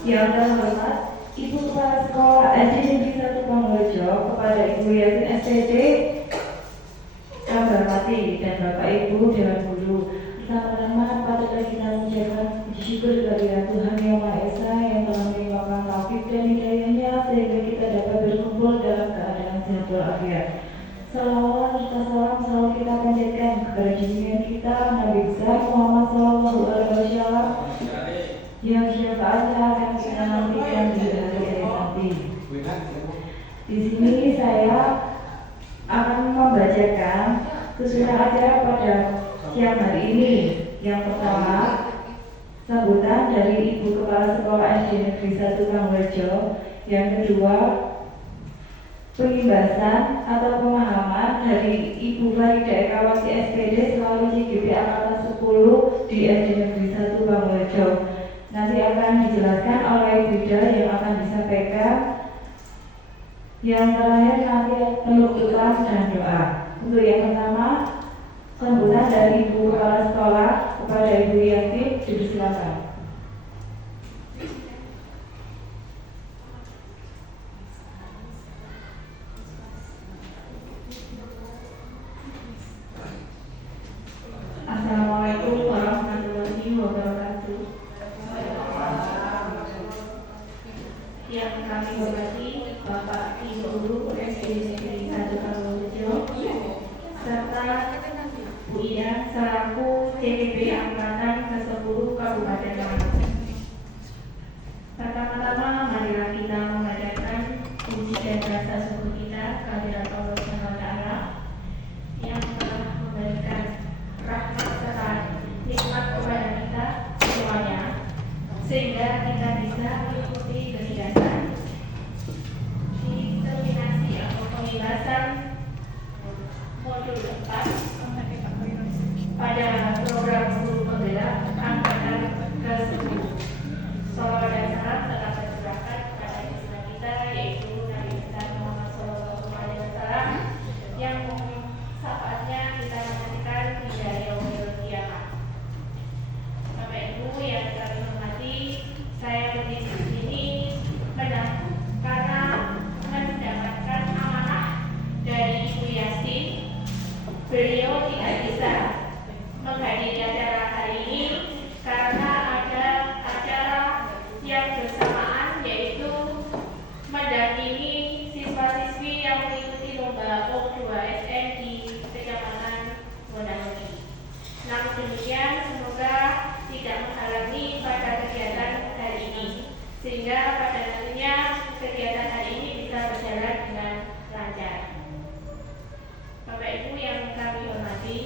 Yang terhormat Ibu Kepala Sekolah SD Negeri 1 Pangrejo, kepada Ibu Yasin SPD, kami hormati, dan Bapak Ibu Dewan Guru. Pertama-tama patutlah kita mengucapkan puji syukur kepada Tuhan Yang Maha Esa yang telah melimpahkan taufik dan hidayahnya sehingga kita dapat berkumpul dalam keadaan sehat walafiat. Salawat serta salam selalu kita panjatkan kepada junjungan kita Nabi besar Muhammad SAW yang syafaatnya akan kita nantikan di hari nanti. Di sini saya akan membacakan kesusunan acara pada siang hari ini. Yang pertama, sambutan dari Ibu Kepala Sekolah SD Negeri 1 Pangrejo. Yang kedua, pengimbasan atau pemahaman dari Ibu Farida Ekawati SPD selalu CGP Angkatan 10 di SD Negeri 1 Pangrejo. Nanti akan dijelaskan oleh Bida yang akan disampaikan. Yang terakhir nanti penutupan dan doa. Untuk yang pertama, sambutan dari Ibu Kepala Sekolah kepada Ibu Yanti, dipersilakan. Assalamualaikum warahmatullahi wabarakatuh. Yang kami hormati Bapak Ibu Guru SD Negeri 1 Pangrejo serta Bu Ida selaku CPP Angkatan ke-10 Kabupaten Malang. Pertama-tama marilah kita memanjatkan puji dan rasa syukur kita kehadirat Allah Subhanahu wa Ta'ala yang telah memberikan rahmat serta nikmat kepada kita semuanya sehingga kita bisa mengikuti kegiatan di terminasi atau pembahasan modul 4 pada program guru penggerak angkatan ke-10. Salawat dan salam tetap tercurahkan kepada Islam kita, yaitu Nabi besar Muhammad SAW yang syafaatnya kita nantikan hingga yaumil qiyamah. Bapak Ibu yang kami hormati, saya berdiri di sini karena mendapatkan amanah dari Ibu Yasin. Beliau tidak bisa menghadiri acara hari ini karena ada acara yang bersamaan, yaitu mendampingi siswa-siswi yang mengikuti lomba POM2SM di Kecamatan Wonogiri. Namun demikian, semoga tidak menghalangi pada kegiatan hari ini, sehingga pada nantinya kegiatan hari ini bisa berjalan dengan lancar. Bapak Ibu yang kami hormati,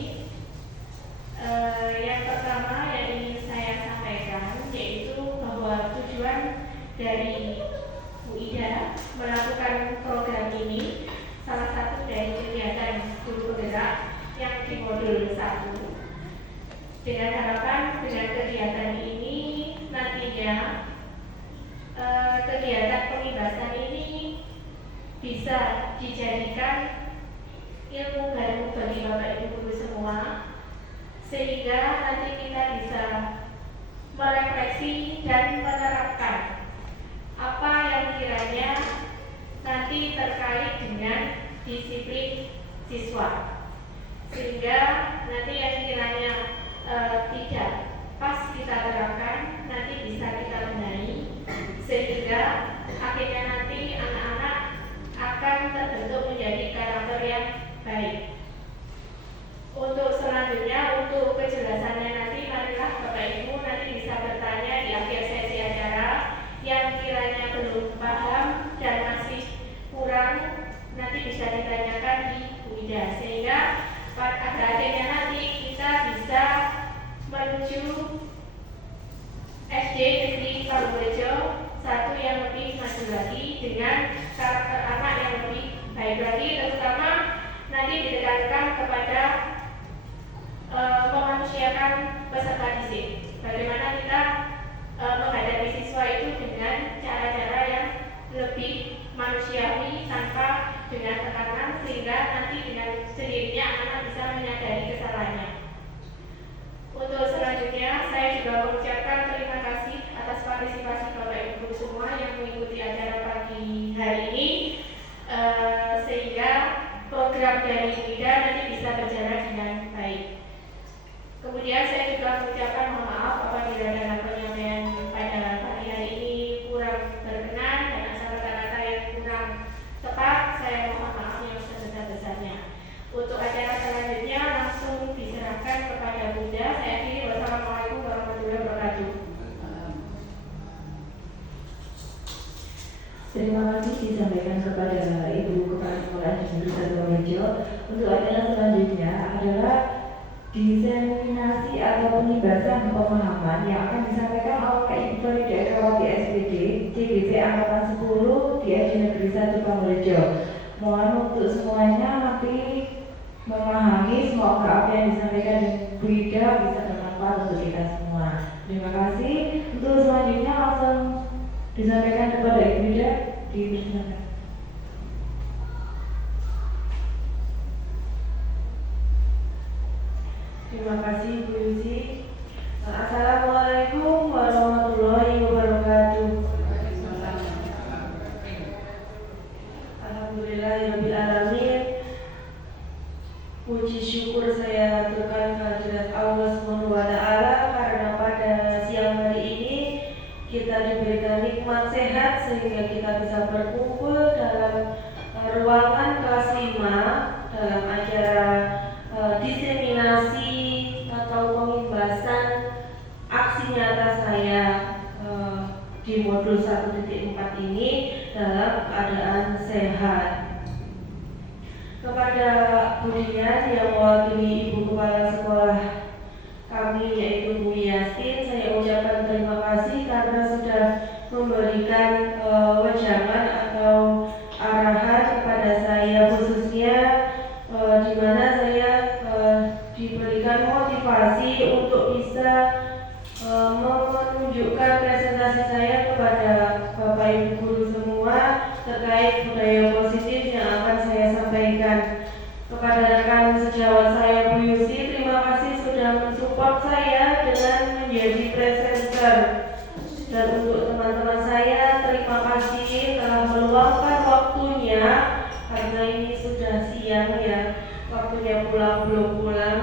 yang pertama yang ingin saya sampaikan yaitu bahwa tujuan dari Bu Ida melakukan program ini, salah satu dari kegiatan guru penggerak yang di modul 1, dengan harapan dengan kegiatan ini nantinya kegiatan pengibasan ini bisa dijadikan ilmu baru bagi Bapak Ibu guru semua, sehingga nanti kita bisa merefleksi dan menerapkan apa yang kiranya nanti terkait dengan disiplin siswa, sehingga nanti yang kiranya tidak pas kita terapkan nanti bisa kita benahi, sehingga akhirnya nanti anak-anak akan terbentuk menjadi karakter yang baik. Untuk selanjutnya, untuk kejelasannya nanti marilah Bapak Ibu nanti bisa bertanya di akhir sesi acara yang kiranya belum paham dan masih kurang, nanti bisa ditanyakan di Bu Ida, sehingga pada akhirnya nanti kita bisa menuju SD Negeri Pangrejo 1 yang lebih maju lagi dengan karakter anak yang lebih baik lagi, terutama nanti ditekankan kepada memanusiakan peserta didik. Bagaimana kita menghadapi siswa itu dengan cara-cara yang lebih manusiawi tanpa dengan tekanan, sehingga nanti dengan sendirinya anak bisa menyadari kesalahannya. Untuk selanjutnya, saya juga mengucapkan terima kasih atas partisipasi Bapak Ibu semua yang mengikuti acara pagi hari ini, sehingga program dari IDA nanti bisa berjalan dengan baik. Kemudian saya juga mengucapkan mohon maaf apabila dalam penyampaian pada pagi hari ini kurang berkenan dan ada kata-kata yang kurang tepat. Saya mohon maaf yang sebesar-besarnya. Untuk acara selanjutnya langsung diserahkan kepada Bunda. Saya akhiri. Wassalamualaikum warahmatullahi wabarakatuh. Terima kasih disampaikan kepada Ibu Kepala Sekolah di Negeri Saturejo. Untuk acara selanjutnya adalah diseminasi atau penyebaran pemahaman yang akan disampaikan oleh Ibu Farida Ekawati SPD, CGP Angkatan 10 di SD Negeri 1 Pamrejo. Mohon untuk semuanya nanti memahami, semoga apa yang disampaikan Ibu Ida bisa bermanfaat untuk kita semua. Terima kasih. Untuk selanjutnya langsung disampaikan kepada Ibu Ida, dipersilakan. Terima kasih Bu Yusi. Assalamualaikum warahmatullahi wabarakatuh. Alhamdulillahirabbil alamin. Puji syukur saya aturkan kehadirat Allah Subhanahu wa taala karena pada siang hari ini kita diberikan nikmat sehat sehingga kita bisa berkumpul dalam ruangan kelas 5 dalam acara diseminasi atau pengimbasan aksi nyata saya di modul 1.4 ini dalam keadaan sehat. Kepada Bu Dian yang mewakili Ibu Kepala Sekolah kami yaitu Bu Yastin, saya ucapkan terima kasih karena sudah memberikan wejangan atau arahan kepada saya, khususnya di mana saya diberikan motivasi untuk bisa menunjukkan presentasi saya kepada Bapak Ibu guru semua terkait budaya positif yang akan saya sampaikan. Kepada rekan sejawat saya Bu Yusi, terima kasih sudah mensupport saya dengan menjadi presenter. Dan untuk teman-teman saya, terima kasih telah meluangkan waktunya karena ini sudah siang ya, waktunya pulang belum pulang.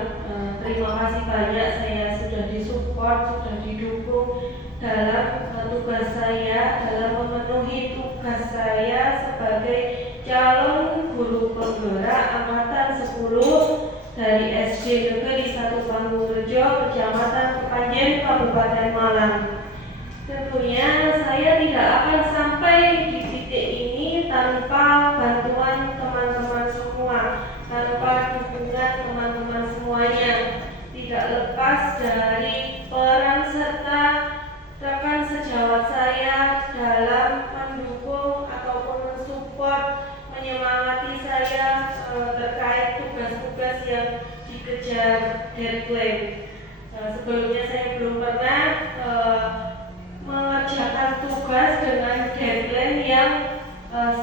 Terima kasih banyak, saya sudah disupport, sudah didukung dalam tugas saya, dalam memenuhi tugas saya sebagai calon guru penggerak angkatan 10 dari SD Negeri 1 Pamrejo, Kecamatan Kepanjen, Kabupaten Malang. Tentunya saya tidak akan sampai di titik ini tanpa bantuan teman-teman semua, tanpa dukungan teman-teman semuanya. Tidak lepas dari peran serta rekan sejawat saya dalam mendukung ataupun mensupport, menyemangati saya terkait tugas-tugas yang dikejar deadline. Sebelumnya saya belum pernah mengerjakan tugas dengan deadline yang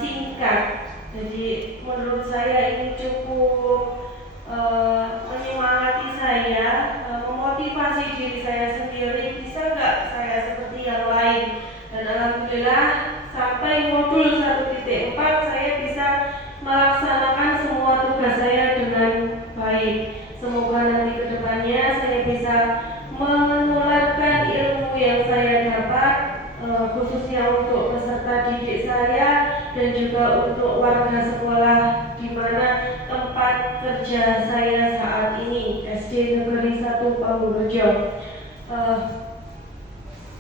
singkat. Jadi menurut saya ini cukup menyemangati saya, memotivasi diri saya sendiri, bisa nggak saya seperti yang lain. Dan alhamdulillah sampai modul 1.4 saya bisa melaksanakan semua tugas saya dengan baik. Semoga nanti kedepannya saya bisa menularkan ilmu yang saya dapat, khususnya untuk peserta didik saya dan juga untuk warga sekolah di mana tempat kerja saya saat ini, SD Negeri 1 Pamrejo.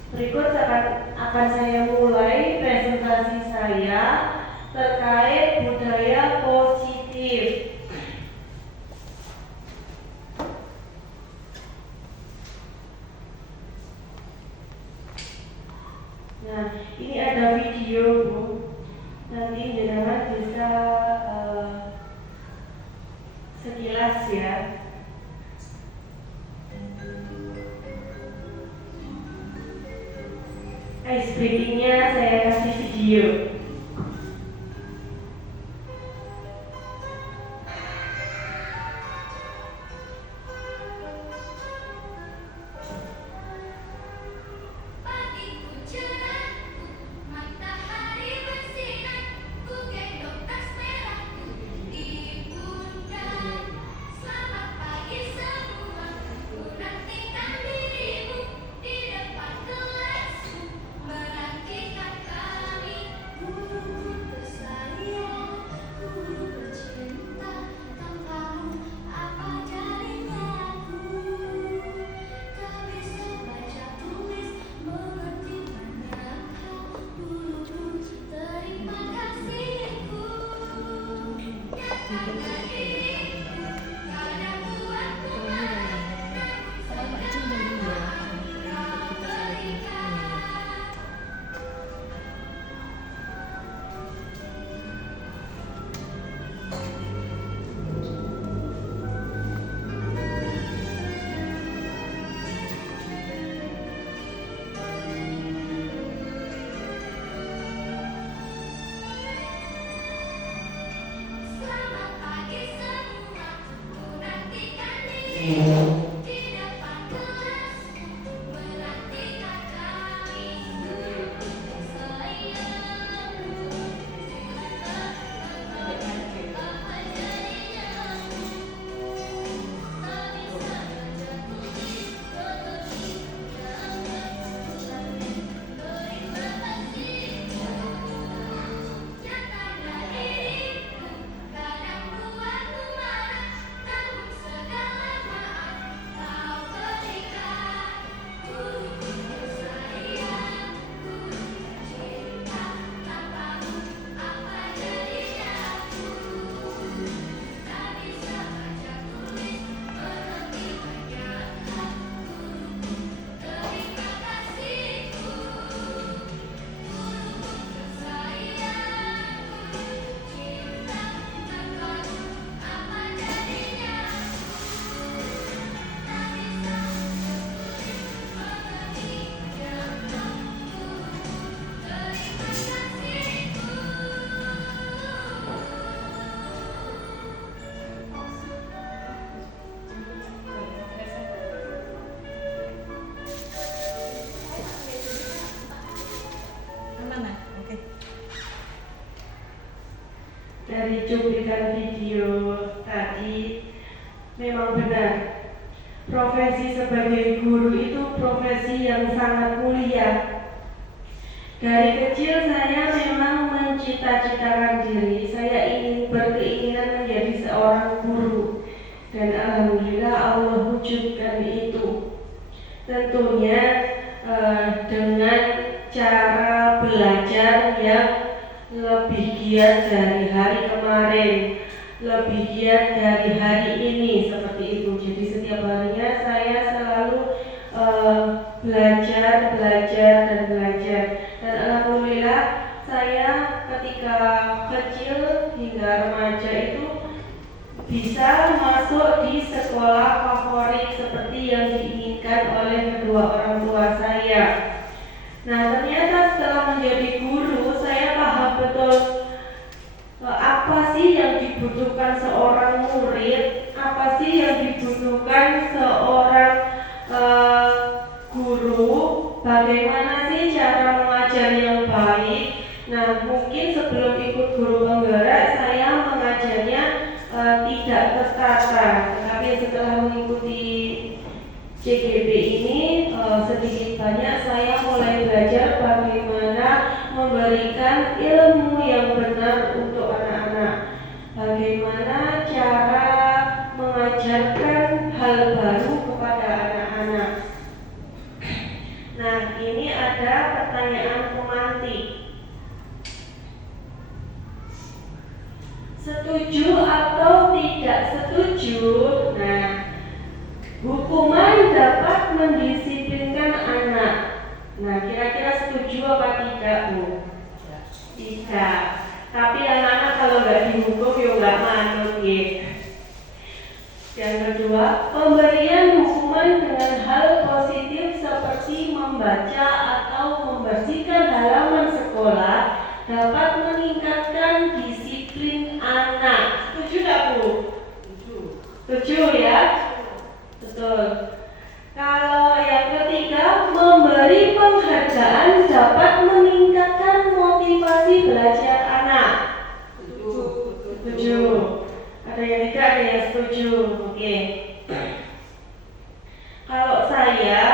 Berikut akan saya mulai presentasi saya terkait budaya positif. Nah, ini ada video Bu. Nanti jenengan bisa sekilas ya. Ice breaking-nya saya kasih video. Dari cuplikan video tadi memang benar, profesi sebagai guru itu profesi yang sangat mulia. Dari kecil saya memang mencita-citakan diri, saya ingin berkeinginan menjadi seorang guru, dan alhamdulillah Allah wujudkan itu. Tentunya dengan cara belajar yang lebih giat dari hari kemarin, lebih giat dari hari ini, seperti itu. Jadi setiap harinya saya selalu belajar dan alhamdulillah saya ketika kecil hingga remaja itu bisa masuk di sekolah favorit seperti yang diinginkan oleh kedua orang tua saya. Nah, ternyata setelah menjadi guru, saya paham betul apa sih yang dibutuhkan seorang murid, apa sih yang dibutuhkan seorang guru, bagaimana sih cara mengajar yang baik. Nah, mungkin sebelum ikut guru penggerak, saya mengajarnya tidak tertata, tetapi setelah mengikuti CGP ini sedikit banyak saya mulai belajar bagaimana memberikan ilmu yang benar untuk anak-anak, bagaimana cara mengajarkan hal baru kepada anak-anak. Nah, ini ada pertanyaan pemantik. Setuju atau tidak setuju? Nah, hukuman dapat mendisiplinkan anak. Nah, kira-kira setuju apa tidak, Bu? Tidak. Tapi anak-anak kalau nggak dihukum ya nggak manut, gitu. Yang kedua, pemberian hukuman dengan hal positif seperti membaca atau membersihkan halaman sekolah dapat meningkatkan disiplin anak. Setuju nggak, Bu? Setuju ya? Betul. Kalau yang ketiga, memberi penghargaan dapat meningkatkan motivasi belajar anak. Setuju. Ada yang tidak, ada yang setuju. Oke. Kalau saya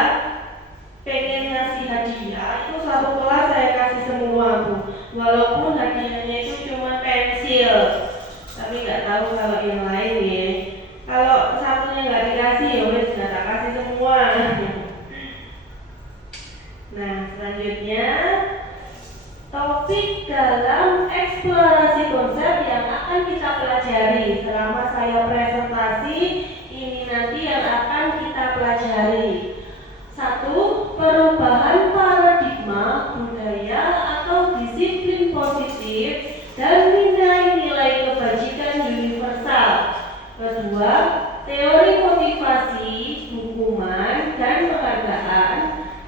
pengen ngasih hadiah, itu satu kelas saya kasih semua, Bu. Walaupun hadiahnya itu cuma pensil, tapi nggak tahu kalau yang lain ya. Kalau satunya nggak dikasih, ya wes nggak tak kasih semua. Nah, selanjutnya topik dalam eksplorasi konsep yang akan kita pelajari selama saya presentasi ini nanti yang akan kita pelajari. 1. Perubahan paradigma budaya atau disiplin positif dan nilai-nilai kebajikan universal. Kedua, teori motivasi, hukuman dan penghargaan,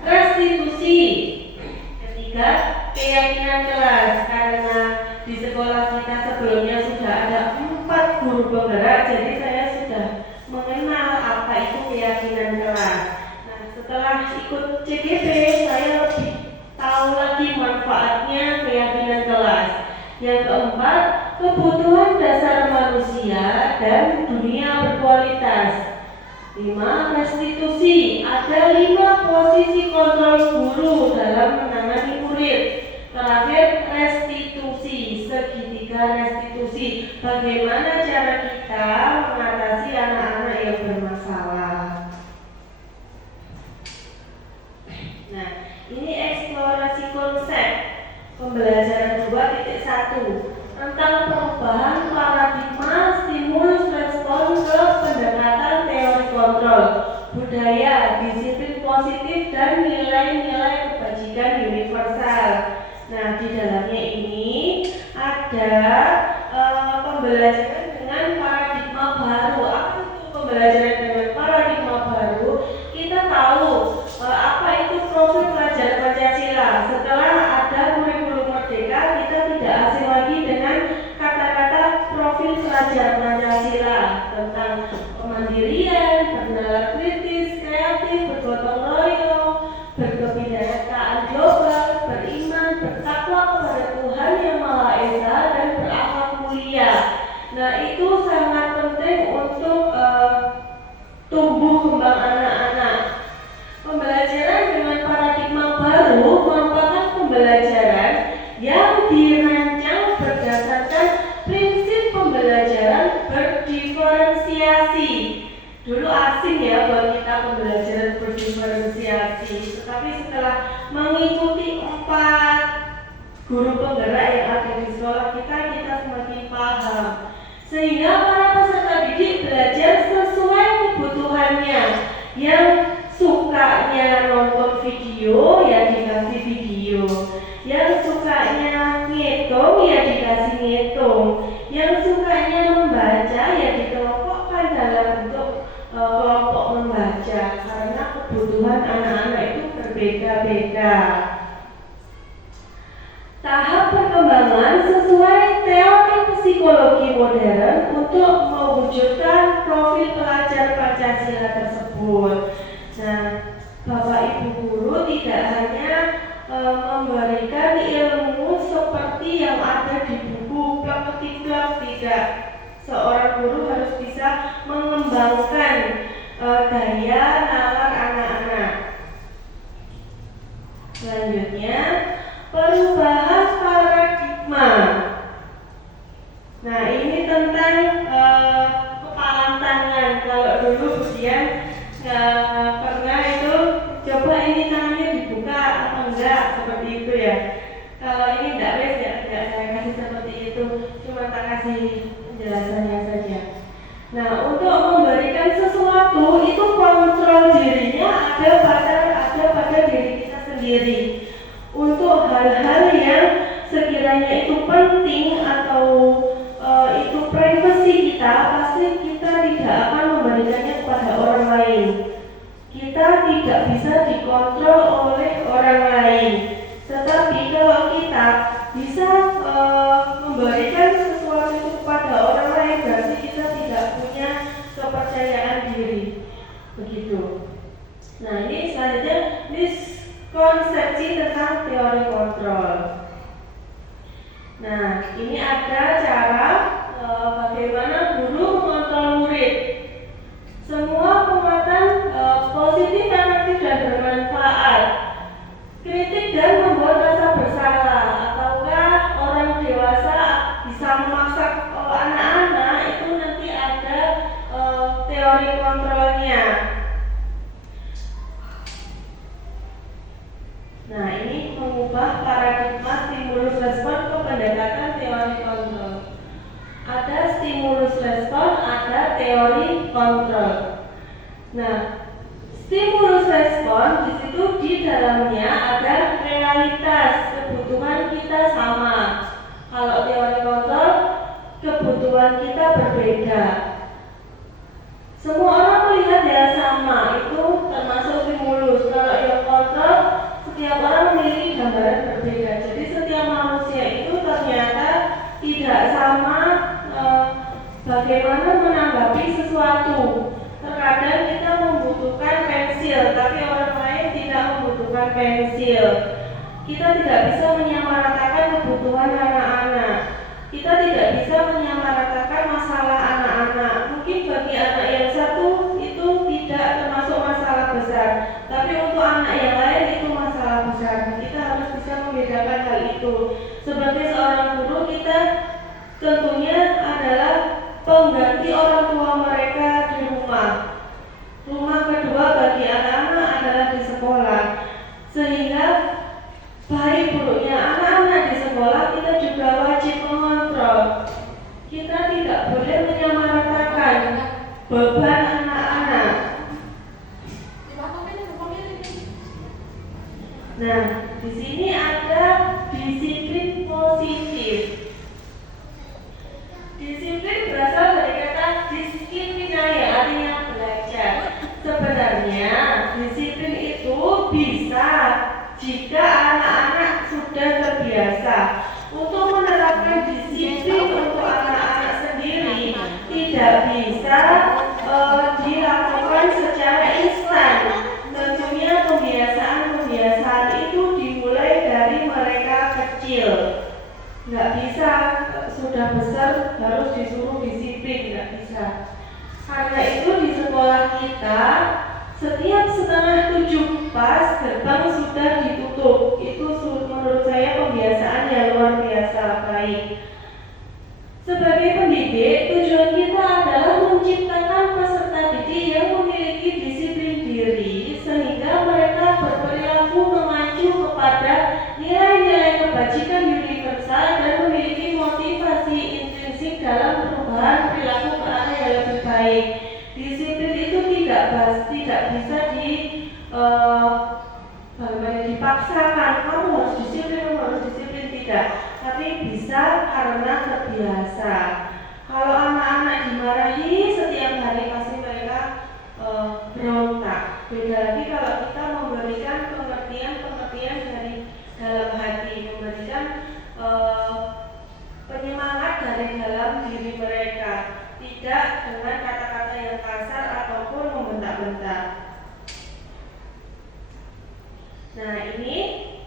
restitusi. Ketiga, keyakinan kelas, karena di sekolah kita sebelumnya sudah ada 4 guru penggerak, jadi saya sudah mengenal apa kelas. Nah, setelah ikut CGP, saya lebih tahu lagi manfaatnya keyakinan kelas. Yang keempat, kebutuhan dasar manusia dan dunia berkualitas. 5. Restitusi. Ada 5 posisi kontrol guru dalam menangani murid. Terakhir, restitusi, segitiga restitusi. Bagaimana cara kita mengatasi anak-anak yang bermasalah. Nah, ini eksplorasi konsep pembelajaran 2.1 tentang perubahan paradigma stimulus respon ke pendekatan teori kontrol, budaya, disiplin positif, dan nilai-nilai kebajikan universal. Nah, di dalamnya ini ada pembelajaran dengan paradigma baru. Apa itu pembelajaran dengan paradigma baru? Kita tahu apa itu profil pelajar Pancasila. Setelah ada kurikulum merdeka, kita tidak asing lagi dengan kata-kata profil pelajar Pancasila tentang kemandirian, bernalar kritis, kreatif, bergotong royong, berkebinekaan global, beriman, bertakwa kepada Tuhan Yang Maha Esa, dan berakhlak mulia. Nah, itu sangat penting untuk tumbuh kembang anak-anak. Pembelajaran dengan paradigma baru merupakan pembelajaran yang dirancang berdasarkan prinsip pembelajaran berdiferensiasi. Dulu asing ya buat kita pembelajaran berdiferensiasi, tetapi setelah mengikuti 4 guru penggerak yang ada di sekolah kita semakin paham. Sehingga para peserta didik belajar sesuai kebutuhannya. Yang sukanya nonton video, ya dikasih video. Yang sukanya ngitung, ya dikasih ngitung. Yang sukanya membaca, ya dikelompokkan dalam bentuk kelompok membaca. Karena kebutuhan anak-anak itu berbeda-beda. Tahap perkembangan sesuai teori psikologi modern untuk mewujudkan profil pelajar Pancasila tersebut. Nah, Bapak Ibu guru tidak hanya memberikan ilmu seperti yang ada di buku plak-ketik-plak, tidak. Seorang guru harus bisa mengembangkan daya nalar anak-anak. Selanjutnya, perubahan paradigma. Nah, ini tentang kepalan tangan. Kalau dulu ujian pernah itu coba ini tangannya dibuka atau enggak, seperti itu ya. Kalau ini enggak wes ya, enggak saya kasih seperti itu, cuma tak kasih penjelasannya saja. Nah, untuk memberikan sesuatu itu kontrol dirinya ada pada diri kita sendiri. Untuk hal-hal yang sekiranya itu penting atau itu privasi kita, pasti kita tidak akan memberikannya kepada orang lain. Kita tidak bisa dikontrol oleh orang lain. Tetapi kalau kita bisa memberikan sesuatu itu kepada orang lain, berarti kita tidak punya kepercayaan diri. Begitu. Nah, ini selanjutnya konsepsi tentang teori kontrol. Nah, ini ada cara bagaimana guru mengontrol murid. Semua penguatan positif, efektif, dan bermanfaat. Kritik dan membuat rasa bersalah, ataukah orang dewasa bisa memaksa anak-anak, itu nanti ada teori kontrolnya. Nah, ini mengubah paradigma stimulus respon ke pendekatan teori kontrol. Ada stimulus respon, ada teori kontrol. Nah, stimulus respon di situ di dalamnya ada realitas, kebutuhan kita sama. Kalau teori kontrol, kebutuhan kita berbeda. Semua orang melihat ya sama, itu termasuk stimulus. Kalau yang kontrol, setiap orang memiliki gambaran berbeda. Jadi setiap manusia itu ternyata tidak sama bagaimana menanggapi sesuatu. terkadang kita membutuhkan pensil, tapi orang lain tidak membutuhkan pensil. Kita tidak bisa menyamaratakan kebutuhan anak-anak. Kita tidak bisa menyamaratakan masalah anak-anak. Mungkin bagi anak yang satu itu tidak termasuk masalah besar, tapi untuk anak yang lain itu masalah besar. Kita harus bisa membedakan hal itu. Sebagai seorang guru, kita tentunya adalah pengganti orang tua mereka di rumah. Rumah kedua bagi anak-anak adalah di sekolah. Sehingga baik buruknya anak-anak di sekolah kita juga wajib mengontrol. Kita tidak boleh menyamaratakan beban anak-anak. Nah, di sini ada disiplin positif. Disiplin berasal dari kata disiplinaya, artinya belajar. Sebenarnya disiplin itu bisa jika anak-anak sudah terbiasa. Untuk menerapkan disiplin untuk anak-anak sendiri tidak bisa dilakukan secara instan. Tentunya pembiasaan itu dimulai dari mereka kecil. Nggak bisa sudah besar harus disuruh disiplin, nggak bisa. Karena itu di sekolah kita setiap 6:30 pas gerbang sudah ditutup. Itu menurut saya pembiasaan yang luar biasa baik. Sebagai pendidik, tujuan kita adalah menciptakan peserta didik yang memiliki disiplin diri sehingga mereka berperilaku mengacu kepada nilai-nilai kebajikan universal dan memiliki motivasi intrinsik dalam perubahan perilaku ke arah yang lebih baik. Disiplin itu tidak bisa dipaksakan, kamu harus disiplin, tidak. Tapi bisa karena terbiasa. Kalau anak-anak dimarahi setiap hari pasti mereka berontak. Beda lagi kalau kita memberikan pengertian dari dalam hati, memberikan penyemangat dari dalam diri mereka, tidak dengan kata-kata yang kasar ataupun membentak-bentak. Nah, ini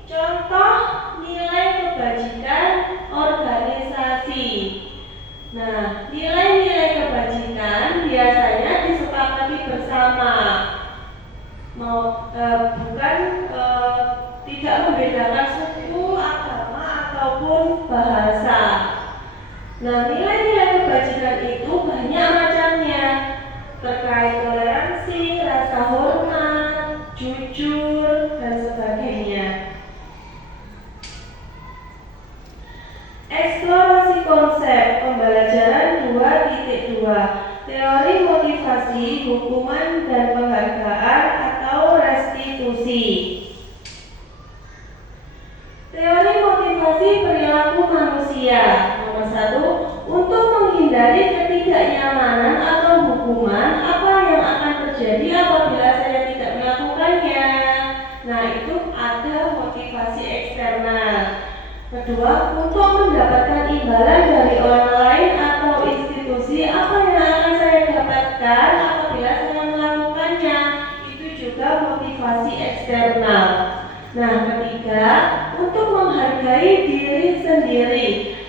contoh nilai kebajikan organisasi. Nah, nilai-nilai kebajikan biasanya disepakati bersama. Tidak membedakan suku, agama ataupun bahasa. Nah, nilai-nilai kebajikan itu banyak macamnya, terkait toleransi, rasa hormat, jujur, dan sebagainya. Eksplorasi konsep pembelajaran 2.2, teori motivasi, hukuman dan penghargaan atau restitusi. Teori motivasi perilaku manusia. Nomor 1, untuk menghindari ketidaknyamanan atau hukuman, apa yang akan terjadi apabila saya tidak melakukannya? Nah, itu ada motivasi eksternal. Kedua, untuk mendapatkan imbalan dari orang lain atau institusi, apa yang akan saya dapatkan apabila saya melakukannya? Itu juga motivasi eksternal. Nah, ketiga, untuk menghargai diri sendiri.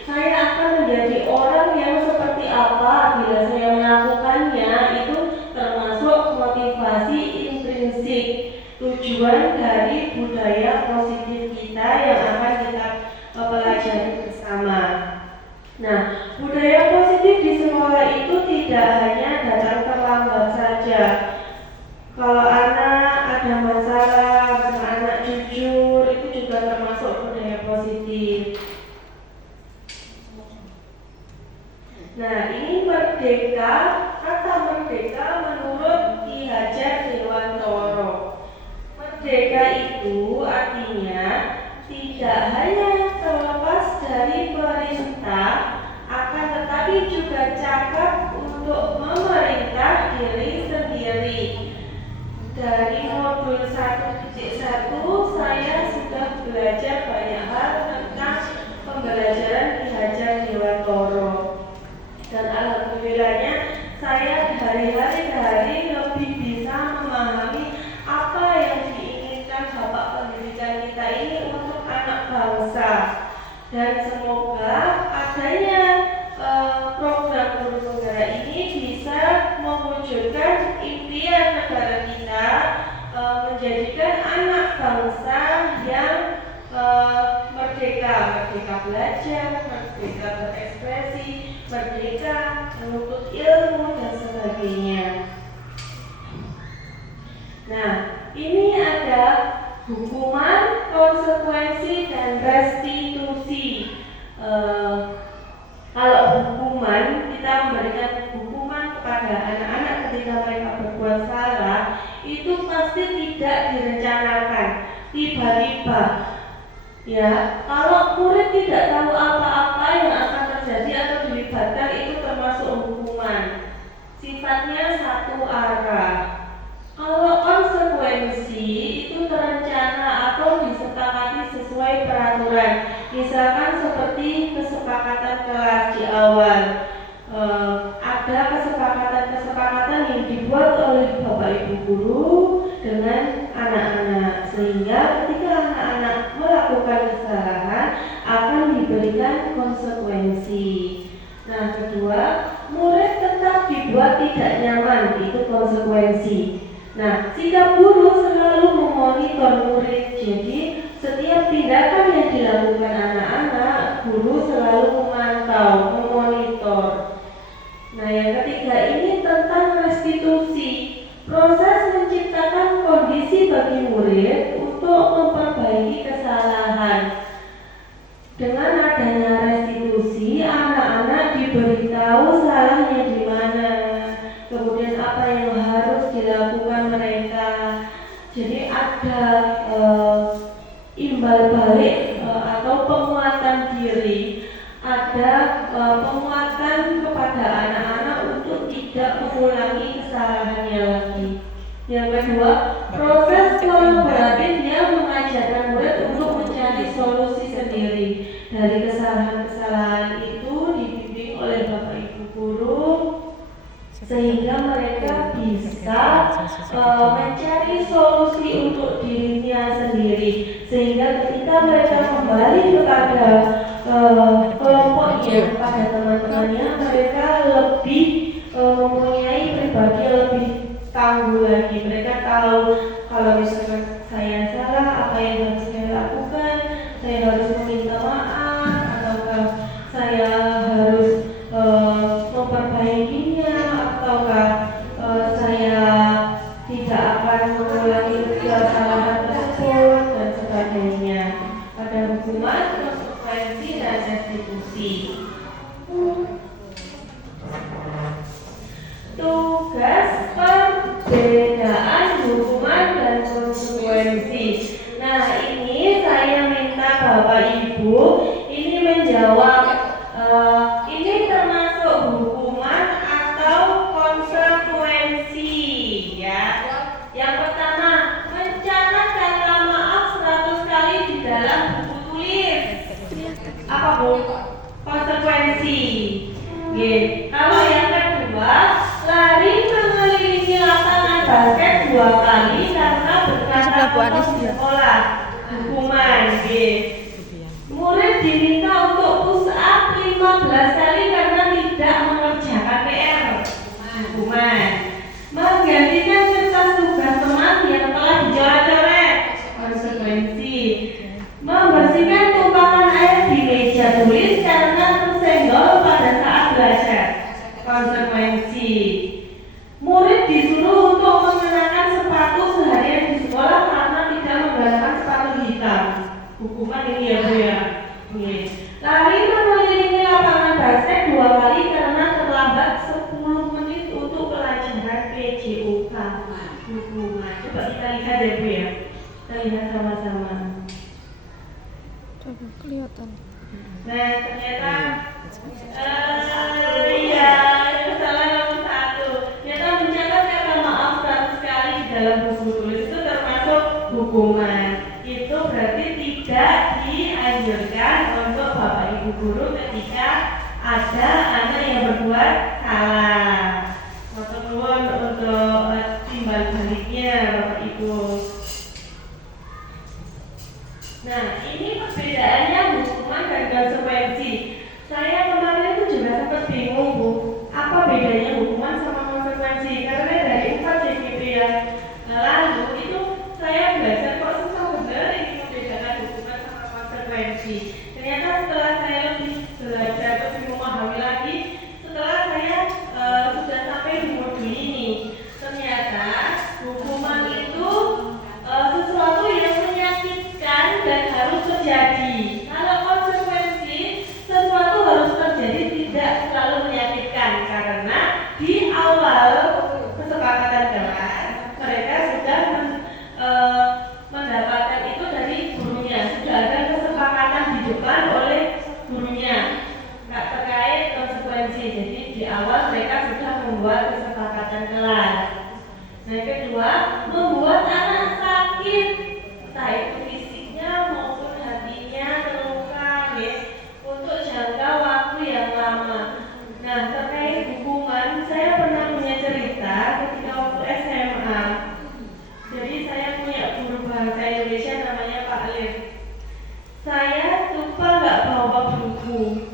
Saya akan menjadi orang yang seperti apa bila saya melakukannya. Itu termasuk motivasi intrinsik, tujuan dari budaya positif kita yang akan kita pelajari bersama. Nah, budaya positif di sekolah itu tidak hanya datang terlambat saja. Kalau anak ada masalah, anak jujur, itu juga termasuk budaya positif. Nah, ini merdeka, kata merdeka menurut Ki Hajar Dewantoro. Merdeka itu artinya tidak hanya terlepas dari perintah, akan tetapi juga cakap untuk memerintah diri sendiri. Dari modul 1.1 saya sudah belajar banyak hal tentang pembelajaran Ki Hajar Dewantoro. Dan alhamdulillahnya saya hari-hari lebih ini untuk anak bangsa, dan semoga adanya program guru penggerak ini bisa mewujudkan impian negara kita, menjadikan anak bangsa yang merdeka belajar, merdeka berekspresi, merdeka menuntut ilmu dan sebagainya. Nah, ini ada hukuman, konsekuensi, dan restitusi. Kalau hukuman, kita memberikan hukuman kepada anak-anak ketika mereka berbuat salah, itu pasti tidak direncanakan, tiba-tiba. Ya, kalau murid tidak tahu apa-apa yang akan terjadi atau dilibatkan, itu termasuk hukuman. Sifatnya satu arah. Kalau konsekuensi itu terencana atau disepakati sesuai peraturan, misalkan seperti kesepakatan kelas di awal. Ada kesepakatan yang dibuat oleh Bapak Ibu guru dengan anak-anak, sehingga ketika anak-anak melakukan kesalahan akan diberikan konsekuensi. Nah, kedua, murid tetap dibuat tidak nyaman, itu konsekuensi. Nah, sikap guru selalu memonitor murid. Jadi, setiap tindakan yang dilakukan anak-anak, guru selalu memantau, memonitor. Nah, yang ketiga ini tentang restitusi. Proses menciptakan kondisi bagi murid untuk memperbaiki kesalahan. Dengan adanya restitusi, anak-anak diberitahu salahnya di mana, kemudian apa yang harus dilakukan mereka. Jadi ada imbal balik atau penguatan diri, ada penguatan kepada anak-anak untuk tidak mengulangi kesalahannya lagi. Yang kedua, proses kolaboratifnya mengajarkan murid untuk mencari solusi sendiri. Dari kesalahan-kesalahan itu dibimbing oleh Bapak Ibu guru, sehingga mereka bisa mencari solusi untuk dirinya sendiri, sehingga ketika mereka kembali kepada kelompoknya, kepada teman-temannya, mereka lebih mempunyai pribadi yang lebih tangguh lagi. Mereka tahu kalau misalkan saya salah, apa yang harus saya lakukan, saya harus meminta maaf, ataukah saya harus memperbaikinya, ataukah saya tidak akan mengulangi kesalahan tersebut dan sebagainya. Ada hukuman, konsekuensi, dan restitusi. Tugas perbedaan hukuman dan konsekuensi. Nah, ini saya minta Bapak Ibu ini menjawab, ini termasuk hukuman atau konsekuensi, ya. Yang pertama, mencatat kata maaf 100 kali di dalam buku tulis. Apa Bu? Konsekuensi. Kalau yang kedua, lari mengelilingi lapangan basket 2 kali karena berkata kotor di sekolah, hukuman. Murid diminta untuk push up 15 kali karena tidak mengerjakan PR, hukuman. Menggantikan kertas tugas teman yang telah dicoret-coret, konsekuensi. Membersihkan tumpahan air di meja tulis karena tersenggol pada saat belajar, konsekuensi. Murid disuruh untuk mengenakan sepatu seharian di sekolah karena tidak menggunakan sepatu hitam, hukuman ini ya Bu ya. Lari mengelilingi lapangan basket 2 kali karena terlambat 10 menit untuk pelajaran PJOK, hukuman. Coba kita lihat ya Bu ya. Kita lihat sama-sama. Coba kelihatan. Nah, ternyata iya, kesalahan nomor 1. Ternyata mencatat kata maaf 100 kali di dalam buku tulis itu termasuk hukuman. Itu berarti tidak dianjurkan untuk Bapak Ibu guru ketika ada anak yang berbuat salah. Untuk timbal baliknya Bapak Ibu. Nah, ini perbedaannya hukuman dan konsekuensi. Saya kemarin itu juga sempat bingung, Bu, apa bedanya hukuman sama konsekuensi? Karena dari 4 CGP yang lalu itu saya belajar kok susah bener ini membedakan hukuman sama konsekuensi. Ternyata setelah saya lebih belajar, lebih memahami lagi, setelah saya sudah sampai di modul ini, ternyata hukuman itu sesuatu yang menyakitkan dan harus terjadi. Kalau konsekuensi, sesuatu harus terjadi tidak selalu menyakitkan, karena di awal kesepakatan kelas mereka sudah mendapatkan itu dari gurunya, sudah ada kesepakatan di depan oleh gurunya terkait konsekuensi. Jadi di awal mereka sudah membuat kesepakatan kelas. Nah, yang kedua, membuat anak sakit, entah itu fisiknya maupun hatinya terluka, ya, untuk jangka waktu yang lama. Nah, terkait hukuman, saya pernah punya cerita ketika waktu SMA. Jadi saya punya guru bahasa Indonesia namanya Pak Lir. Saya lupa nggak bawa buku.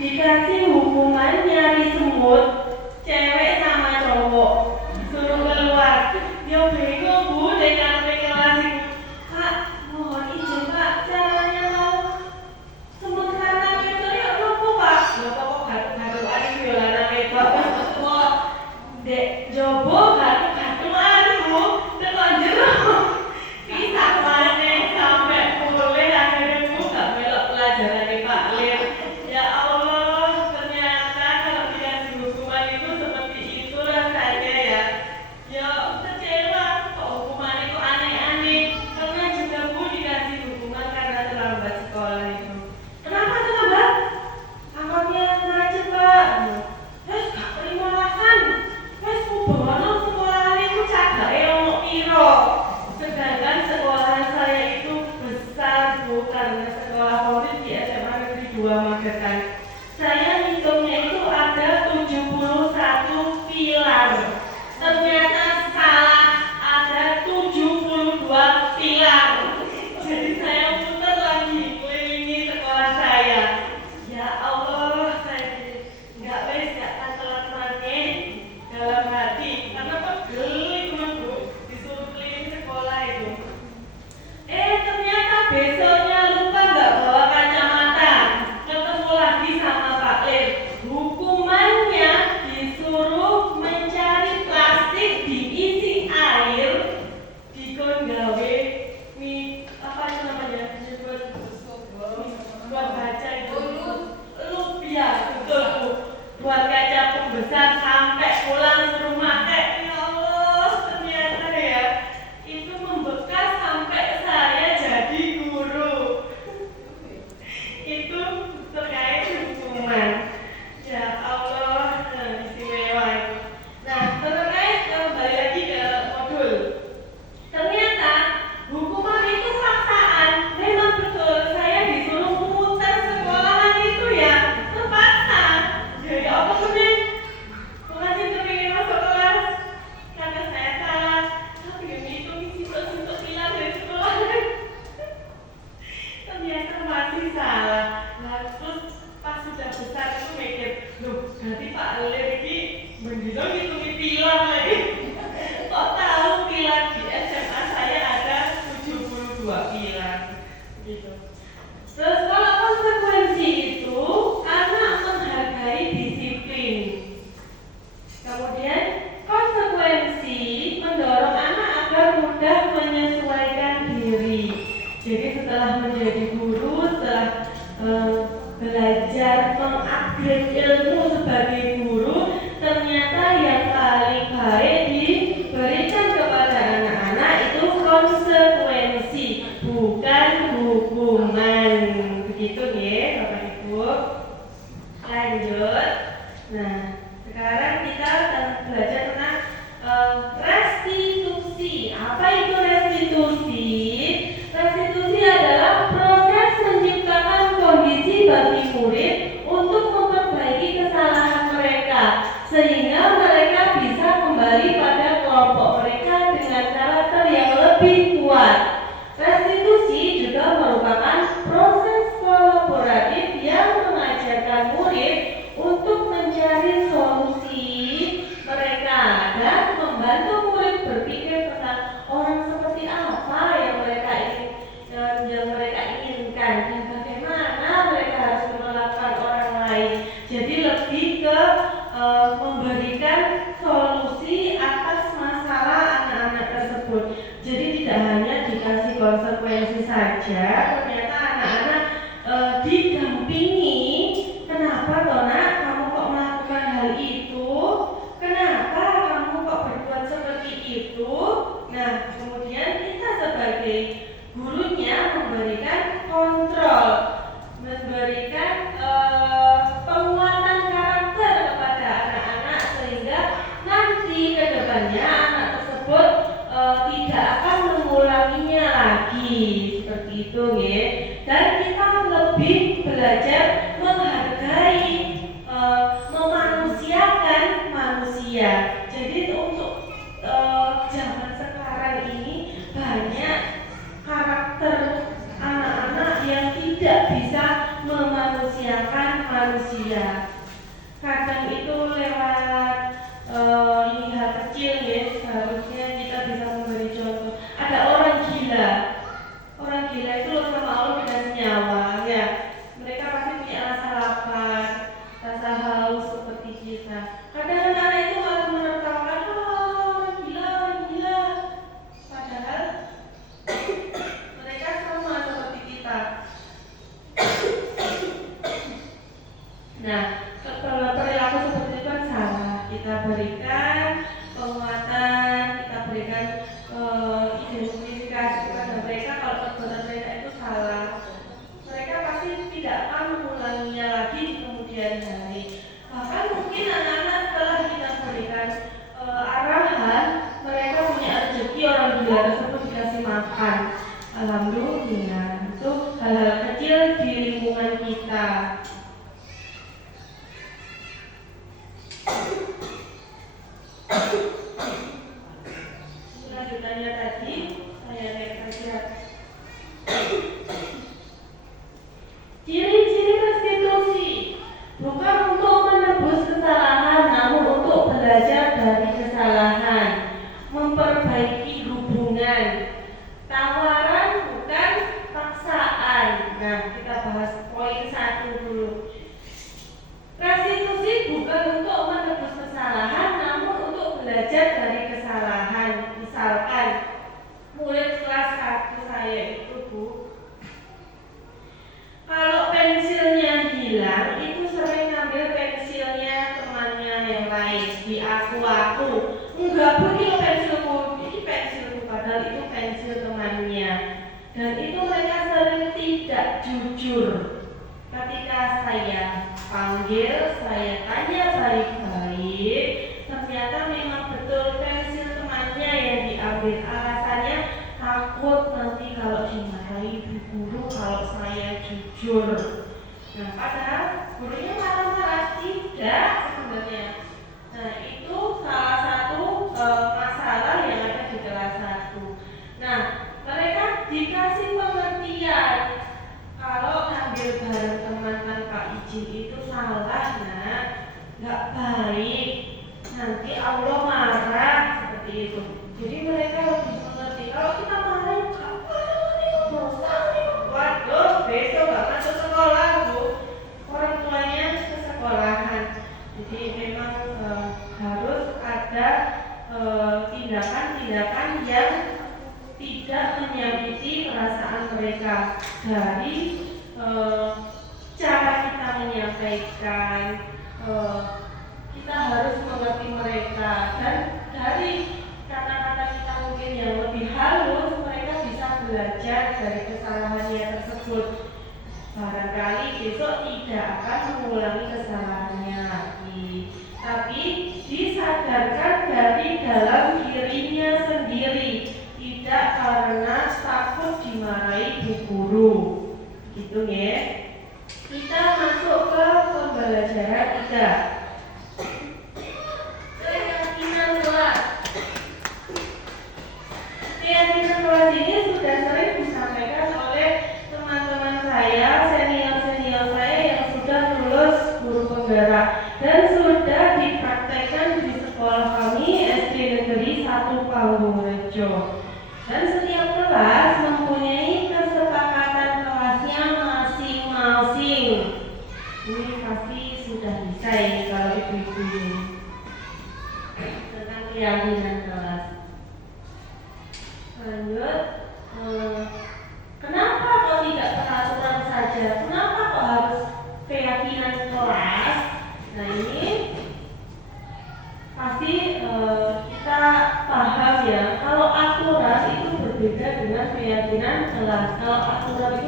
Dikasih hukuman nyari semut, cewek sama cowok, suruh keluar. Dia bingung, Bu, dengan kelas itu. Pak, mohon izin Pak, caranya mau semut lanang itu ya apa Pak? Ya kok gaduh-gaduh ari violana Pak. Kok dek jobo gaduh-gaduh ari Bu, tekan jero. Bisa maneh sampai boleh akhirnya Bu gak melok pelajaran Pak Lir. Ya Allah, ternyata kalau dikasih hukuman itu seperti itu rasanya ya. Ya kecewa, kok hukuman itu aneh-aneh. Pernah juga Bu dikasih hukuman karena terlambat sekolah itu. Kenapa terlambat? Angkotnya macet Pak. Gak terima alasan. Kubono sekolah itu cagake ono piro. Sedangkan sekolahan saya itu besar Bu, karena sekolah favorit di SMA Negeri 2 Magetan. Saya hitungnya itu ada 71 pilar. Ternyata salah, ada 72 pilar. Jadi saya putar lagi kelilingi sekolah saya. Ya Allah, saya nggak telat maneh dalam hati. Karena pegel itu Bu, disuruh keliling sekolah itu. Ternyata besoknya lupa nggak bawa kacamata. Ketemu lagi sama Pak Lir. Hukumannya disuruh mencari plastik diisi air, dikon gawe apa itu namanya? Buat baca itu. Lumpia, betul Bu. Buat kaca pembesar sampai pulang suruh pakai. Ya Allah, ternyata ya itu membekas sampai saya jadi guru. Itu terkait hukuman. Ya Allah, istimewa. Nah, terkait kembali lagi ke modul. Ternyata hukuman itu paksaan. Memang betul, saya disuruh memutar sekolahan itu ya terpaksa. Jadi apa bener? Pengajian kepingin masuk kelas karena saya salah. Tapi itu sintok pilar dari sekolah. Ternyata masih salah. Nah, terus pas sudah besar itu mikir, loh, berarti Pak Lir ini mendino ngitungi pilar lagi. Kok tahu pilar di SMA saya ada 72 pilar gitu. Terus kalau konsekuensi itu anak menghargai disiplin. Kemudian konsekuensi mendorong anak agar mudah menyesuaikan diri. Jadi setelah menjadi guru, setelah belajar mengupgrade ilmu sebagai guru, ternyata yang paling baik diberikan kepada anak-anak itu konsekuensi, bukan hukuman. Begitu ya Bapak Ibu. Lanjut. Nah, sekarang kita akan belajar tentang restitusi. Apa itu restitusi? Restitusi adalah proses menciptakan kondisi bagi murid untuk memperbaiki kesalahan mereka, sehingga mereka bisa kembali pada kelompok mereka dengan karakter yang lebih kuat. Restitusi juga memberikan solusi atas masalah anak-anak tersebut. Jadi tidak hanya dikasih konsekuensi saja, ternyata anak-anak didampingi. Kenapa toh nak, kamu kok melakukan hal itu? Kenapa kamu kok berbuat seperti itu? Nah, kemudian kita sebagai gurunya memberikan kontrol, memberikan penguatan karakter kepada anak-anak sehingga nanti ke depannya anak tersebut tidak akan mengulanginya lagi seperti itu ya. Dan kita lebih belajar menghargai, memanusiakan manusia. Jadi untuk zaman sekarang ini banyak karakter anak-anak yang tidak bisa memanusiakan manusia. Kadang itu lewat ini hal kecil ya, seharusnya kita bisa memberi contoh. Ada orang gila. Orang gila itu loh sama Allah dikasih nyawa ya. Mereka pasti punya rasa lapar, rasa haus seperti kita. Kadang anak itu malah menertawakan, orang gila. Padahal mereka sama seperti kita. Nah, perilaku seperti itu kan salah. Kita berikan penguatan, kita berikan identifikasi kepada mereka kalau perbuatan mereka itu salah. Mereka pasti tidak akan mengulanginya lagi di kemudian hari. Bahkan mungkin anak-anak setelah kita berikan arahan, mereka punya rezeki, orang gila tersebut dikasih makan. Alhamdulillah, itu hal-hal kecil di lingkungan kita. Lanjutannya tadi saya lihat saja. Ciri-ciri restitusi bukan untuk menebus kesalahan, namun untuk belajar dari kesalahan, memperbaiki hubungan. Tawaran bukan paksaan. Nah, kita bahas poin 1 dulu. Restitusi bukan untuk menebus kesalahan, namun untuk belajar dari kesalahan. Misalkan murid kelas 1 saya itu, Bu, kalau pensilnya hilang, itu sering ngambil pensilnya temannya yang lain, di aku. Enggak, Bu, ini pensilku, padahal itu pensil temannya. Dan itu mereka sering tidak jujur. Ketika saya panggil, saya tanya baik-baik, ternyata memang betul pensil temannya yang diambil. Alasannya takut nanti kalau dimarahi ibu guru kalau saya jujur. Nah, padahal gurunya marah-marah tidak sebenarnya. Nah, itu salah satu masalah yang ada di kelas 1. Nah, mereka dikasih pengertian kalau ngambil barang teman tanpa izin itu salah, nak, nggak baik, nanti Allah marah seperti itu. Jadi mereka lebih mengerti. Kalau kita marah, dosa nih, waduh, besok nggak masuk sekolah, Bu. Orang tuanya ke sekolahan. Jadi memang harus ada tindakan-tindakan yang tidak menyakiti perasaan mereka dari cara kita menyampaikan. Kita harus mengerti mereka, dan dari kata-kata kita mungkin yang lebih halus, mereka bisa belajar dari kesalahannya tersebut. Barangkali besok tidak akan mengulangi kesalahannya lagi, tapi disadarkan dari dalam dirinya sendiri, tidak karena takut dimarahi bu guru. Gitu ya. Kita masuk ke pembelajaran 3. Keyakinan kelas. Keyakinan kelas ini sudah sering disampaikan oleh teman-teman saya, senior-senior saya yang sudah lulus guru penggerak dan sudah dipraktekkan di sekolah kami SD Negeri 1 Panggung-Rejo. Dan setiap kelas mempunyai kesepakatan kelasnya masing-masing. Ini pasti sudah bisa ini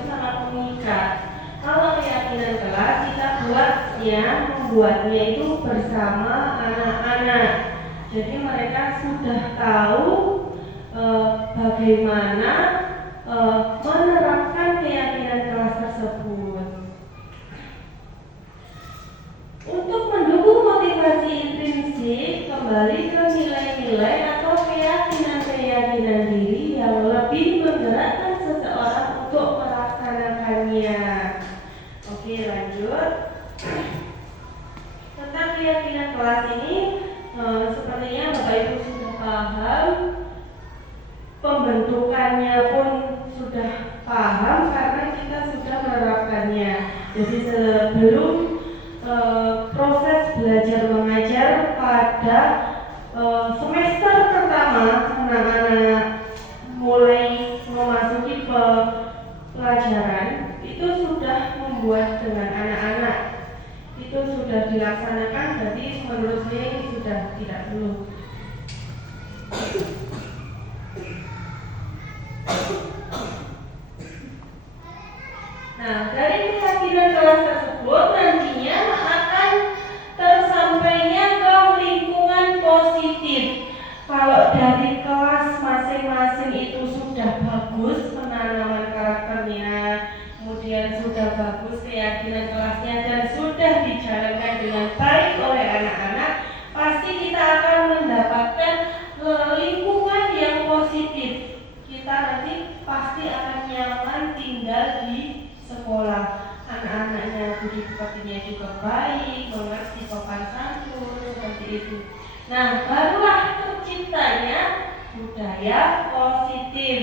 sangat mengikat. Kalau keyakinan kelas kita membuatnya itu bersama anak-anak. Jadi mereka sudah tahu bagaimana menerapkan keyakinan kelas tersebut. Untuk mendukung motivasi intrinsik, kembali ke nilai-nilai atau keyakinan-keyakinan diri yang lebih menggerakkan seseorang untuk melaksanakannya. Oke, lanjut. Tentang keyakinan kelas ini, sepertinya Bapak Ibu sudah paham. Pembentukannya pun sudah paham karena kita sudah menerapkannya. Jadi sebelum proses belajar mengajar pada semester pertama, anak-anak mulai memasuki pelajaran itu sudah membuat dengan anak-anak itu sudah dilaksanakan. Jadi menurut saya ini sudah tidak perlu. Nah, dari keyakinan kelas tersebut nantinya akan tersampainya ke lingkungan positif. Kalau dari kelas masing-masing itu sudah bagus penanaman karakternya, kemudian sudah bagus keyakinan kelasnya dan sudah dijalankan dengan baik oleh anak-anak, pasti kita akan mendapatkan lingkungan yang positif. Kita nanti pasti akan nyaman tinggal di sekolah. Anak-anaknya budi pekertinya juga baik, mengerti sopan santun seperti itu. Nah, barulah terciptanya budaya positif.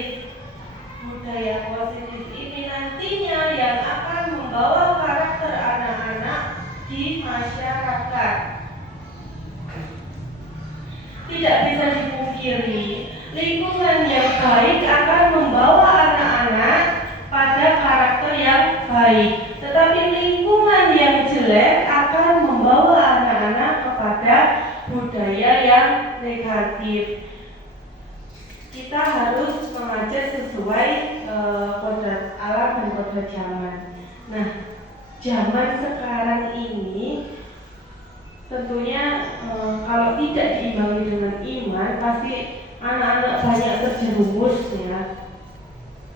Budaya positif ini nantinya yang akan membawa karakter anak-anak di masyarakat. Tidak bisa dipungkiri, lingkungan yang baik akan membawa anak-anak pada karakter yang baik. Tetapi lingkungan yang jelek akan membawa anak-anak kepada budaya yang negatif. Kita harus mengajar sesuai kodrat alam dan kodrat zaman. Nah, zaman sekarang ini tentunya kalau tidak diimbangi dengan iman, pasti anak-anak banyak terjerumus ya.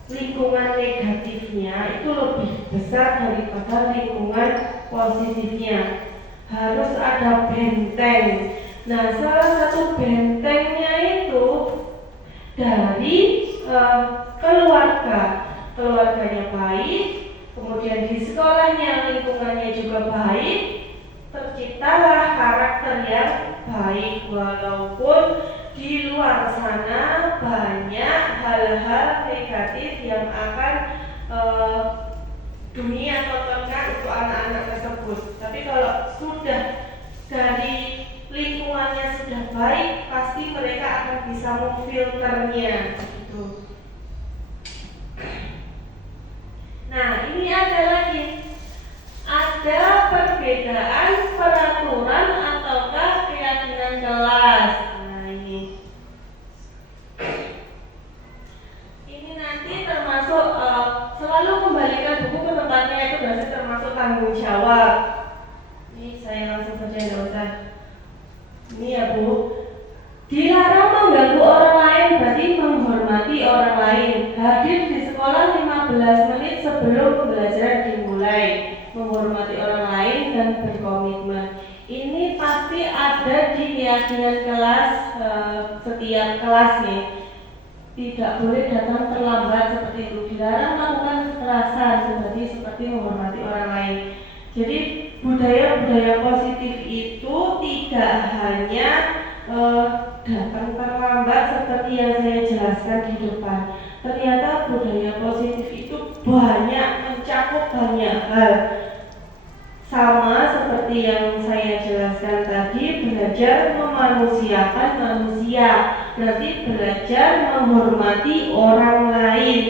Lingkungan negatifnya itu lebih besar daripada lingkungan positifnya. Harus ada benteng. Nah, salah satu bentengnya itu dari keluarganya baik, kemudian di sekolahnya lingkungannya juga baik, terciptalah karakter yang baik. Walaupun di luar sana banyak hal-hal negatif yang akan dunia tontonkan untuk anak-anak tersebut. Tapi kalau sudah dari lingkungannya sudah baik, pasti mereka akan bisa memfilternya gitu. Nah, ini ada lagi. Ada perbedaan peraturan ataukah keyakinan kelas. Nah, ini nanti termasuk selalu kembalikan buku ke tempatnya, itu berarti termasuk tanggung jawab. Ini saya langsung saja, nggak usah. Ini ya Bu, dilarang mengganggu orang lain berarti menghormati orang lain. Hadir di sekolah 15 menit sebelum pembelajaran dimulai. Menghormati orang lain dan berkomitmen. Ini pasti ada di keyakinan kelas setiap kelas nih. Tidak boleh datang terlambat seperti itu. Dilarang melakukan kekerasan seperti menghormati orang lain. Jadi budaya-budaya positif itu tidak hanya datang terlambat seperti yang saya jelaskan di depan. Ternyata budaya positif itu banyak, mencakup banyak hal. Sama seperti yang saya jelaskan tadi, belajar memanusiakan manusia, nanti belajar menghormati orang lain.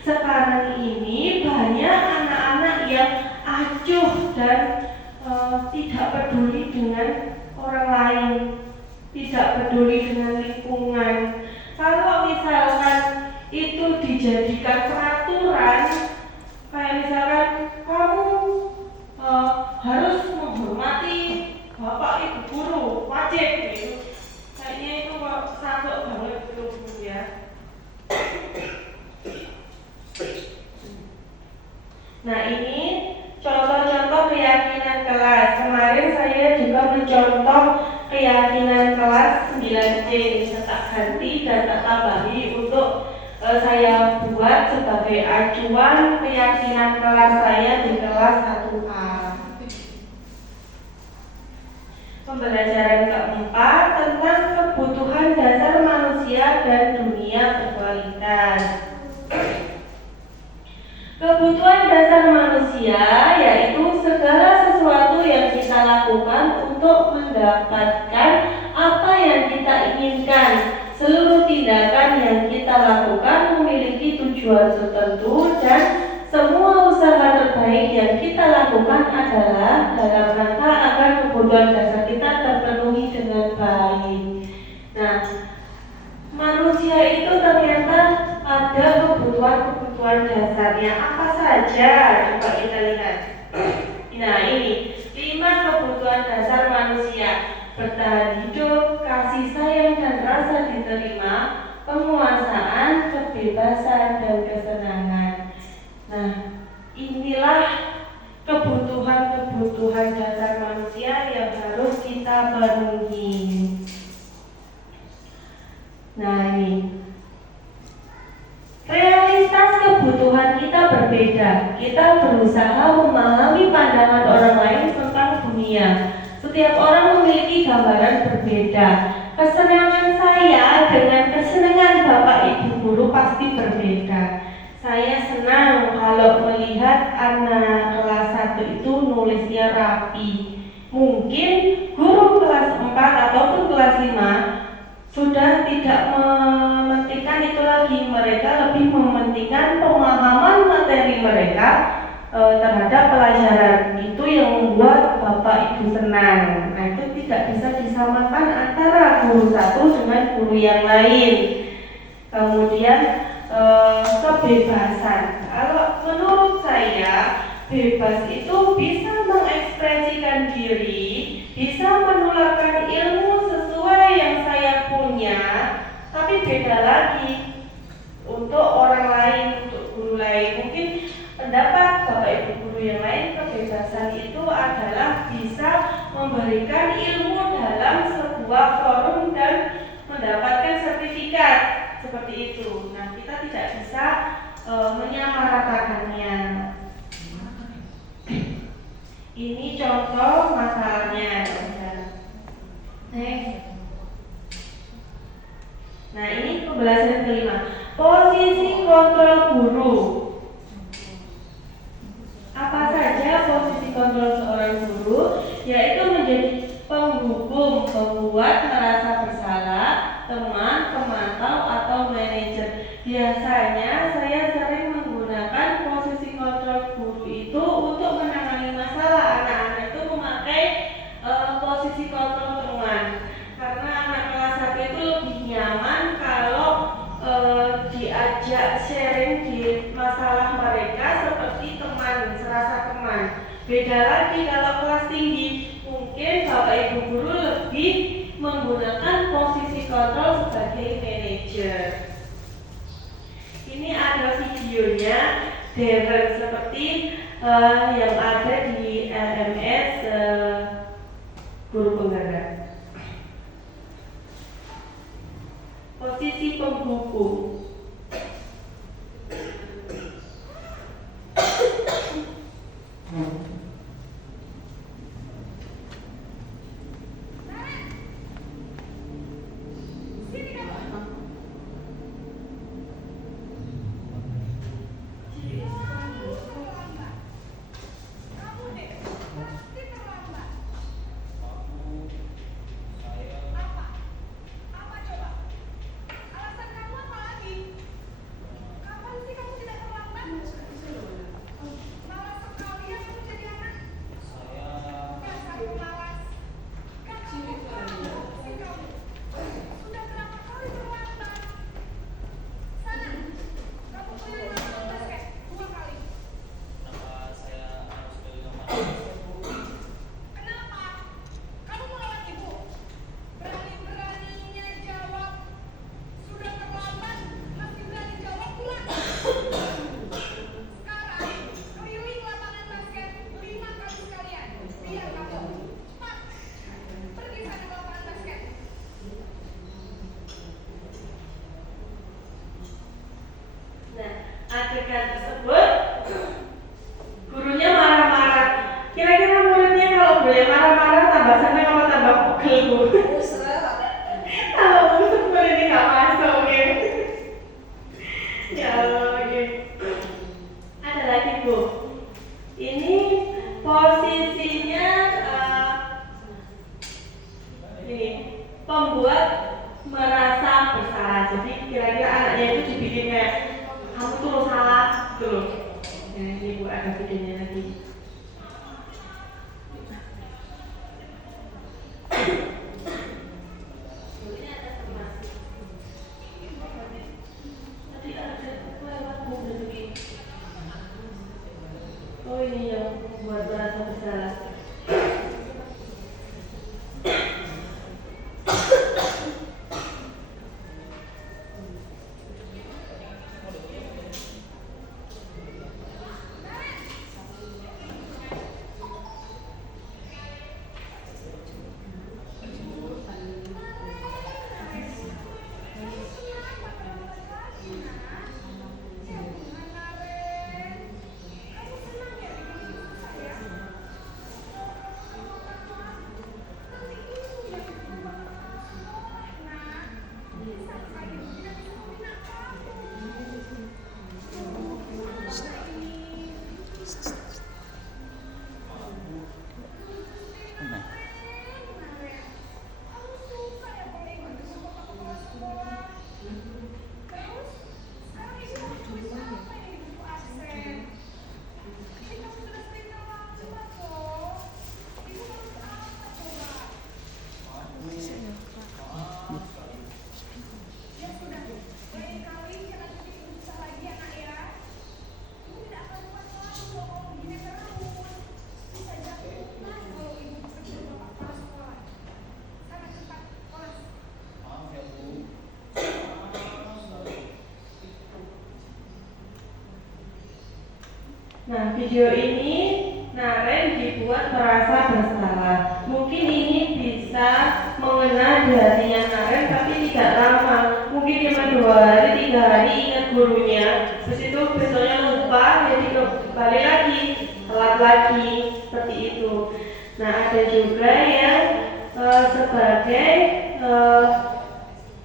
Sekarang ini banyak anak-anak yang acuh dan tidak peduli dengan orang lain, tidak peduli dengan lingkungan. Kalau misalkan itu dijadikan peraturan Nah, ini contoh-contoh keyakinan kelas. Kemarin saya juga mencontoh keyakinan kelas 9C. Saya tak ganti dan tak tambahi untuk saya buat sebagai acuan keyakinan kelas saya di kelas 1A. Pembelajaran keempat tentang kebutuhan dasar manusia dan dunia berkualitas. Kebutuhan dasar manusia yaitu segala sesuatu yang kita lakukan untuk mendapatkan apa yang kita inginkan. Seluruh tindakan yang kita lakukan memiliki tujuan tertentu dan semua usaha terbaik yang kita lakukan adalah dalam rangka agar kebutuhan dasar kita terpenuhi dengan baik. Nah, manusia itu ternyata ada kebutuhan dasarnya. Apa saja? Coba kita lihat. Nah, ini 5 kebutuhan dasar manusia: bertahan hidup, kasih sayang dan rasa diterima, penguasaan, kebebasan dan kesenangan. Nah, inilah kebutuhan dasar manusia yang harus kita penuhi. Nah, ini realitas kebutuhan kita berbeda. Kita berusaha memahami pandangan orang lain tentang dunia. Setiap orang memiliki gambaran berbeda. Kesenangan saya dengan kesenangan Bapak Ibu guru pasti berbeda. Saya senang kalau melihat anak kelas 1 itu nulisnya rapi. Mungkin guru kelas 4 ataupun kelas 5 sudah tidak mementingkan itu lagi. Mereka lebih mementingkan pemahaman materi mereka terhadap pelajaran. Itu yang membuat Bapak Ibu senang. Nah, itu tidak bisa disamakan antara guru satu dengan guru yang lain. Kemudian kebebasan. Kalau menurut saya, bebas itu bisa mengekspresikan diri, bisa menularkan ilmu sesuai yang saya punya, tapi beda lagi untuk orang lain, untuk guru lain. Mungkin pendapat Bapak Ibu guru yang lain, kebebasan itu adalah bisa memberikan ilmu dalam sebuah forum dan mendapatkan sertifikat seperti itu. Nah, kita tidak bisa menyamaratakannya. Ini contoh masalahnya. Nah, ini pembelajaran kelima. Posisi kontrol guru. Apa saja posisi kontrol seorang guru? Yaitu menjadi penghubung, pembuat merasa bersalah, teman, pemantau, atau manajer. Biasanya saya sering menggunakan posisi kontrol guru itu untuk menangani masalah. Anak-anak itu memakai posisi kontrol teman, karena anak kelas 1 itu lebih nyaman kalau diajak sharing di masalah mereka seperti teman, serasa teman. Beda lagi kalau kelas tinggi, mungkin Bapak Ibu guru lebih menggunakan posisi kontrol sebagai manajer. Ini ada videonya Darren seperti yang ada di LMS guru penggerak. Posisi penghubung. Ibu. Ini posisinya ini pembuat merasa bersalah. Jadi kira-kira anaknya itu dibikin kayak kamu tuh salah gitu loh. Nah, ini Bu ada videonya lagi. Oh ini yang membuat merasa bersalah. Nah, video ini Naren dibuat merasa bersalah. Mungkin ini bisa mengena di hatinya Naren, tapi tidak lama. Mungkin cuma 2 hari, 3 hari ingat gurunya. Terus itu besoknya lupa, jadi kembali lagi, telat lagi, seperti itu. Nah, ada juga yang sebagai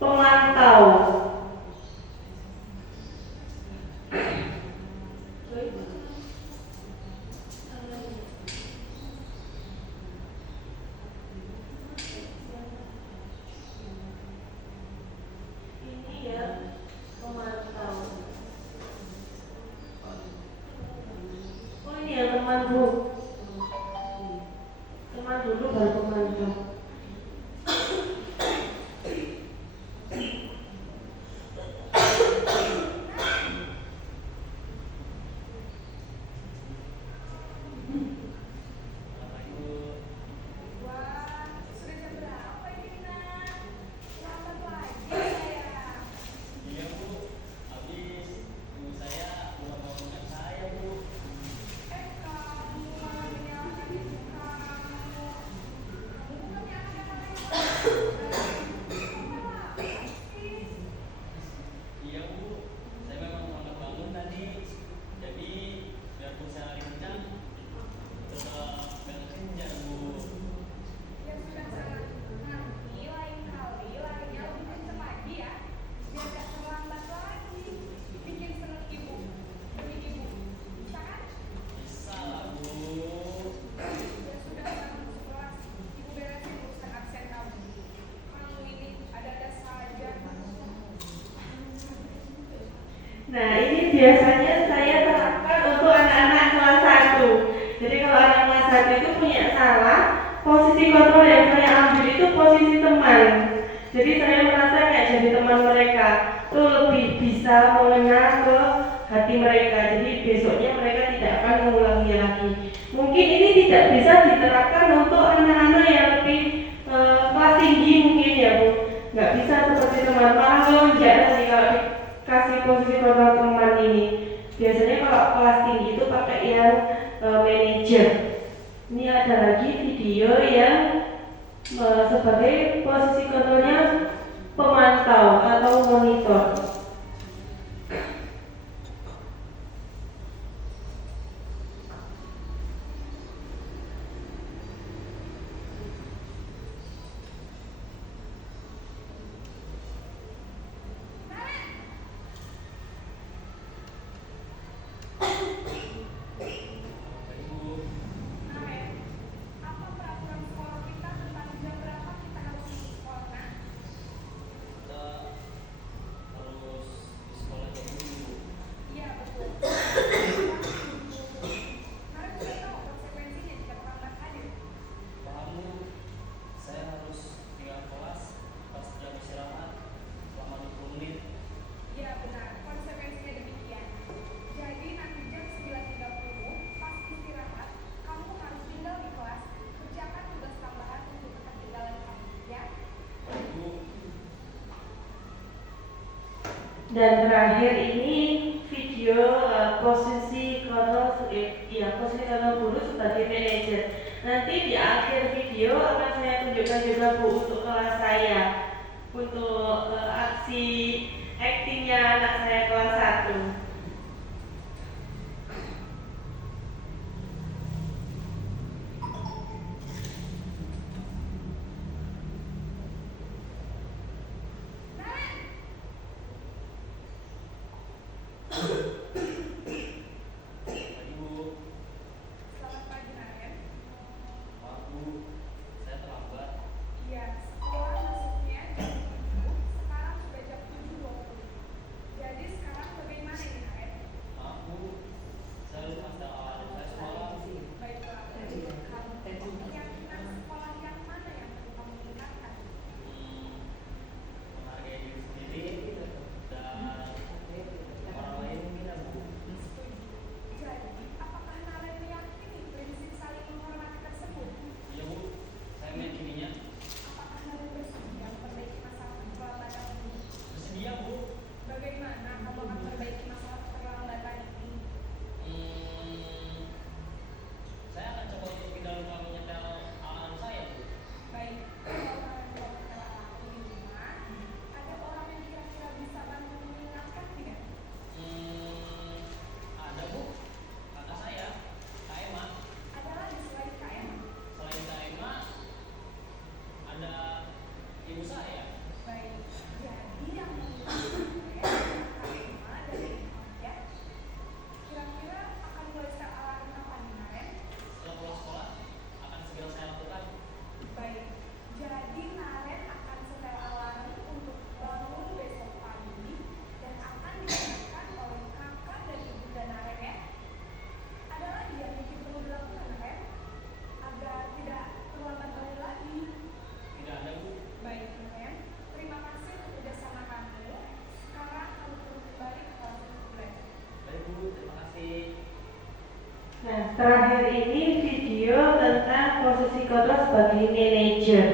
pemantau. Teman dulu baru pemandu. Nah, ini biasanya saya terapkan untuk anak-anak kelas 1. Jadi kalau anak kelas 1 itu punya salah, posisi kontrol yang saya ambil itu posisi teman. Jadi saya merasa kayak jadi teman mereka, itu lebih bisa mengena ke hati mereka. Jadi besoknya mereka tidak akan mengulangi lagi. Mungkin ini tidak bisa diterapkan untuk anak-anak yang lebih kelas tinggi mungkin ya Bu. Nggak bisa seperti teman malah melonjak nanti kalau kasih posisi kontrol teman ini. Biasanya kalau kelas tinggi itu pakai yang manajer. Ini ada lagi video yang sebagai posisi kontrolnya pemantau atau monitor. Dan terakhir ini video posisi kontrol guru sebagai manajer. Nanti di akhir video akan saya tunjukkan juga Bu untuk kelas saya, untuk aksi aktingnya anak saya kelas 1. Terakhir ini video tentang posisi kontrol sebagai manajer.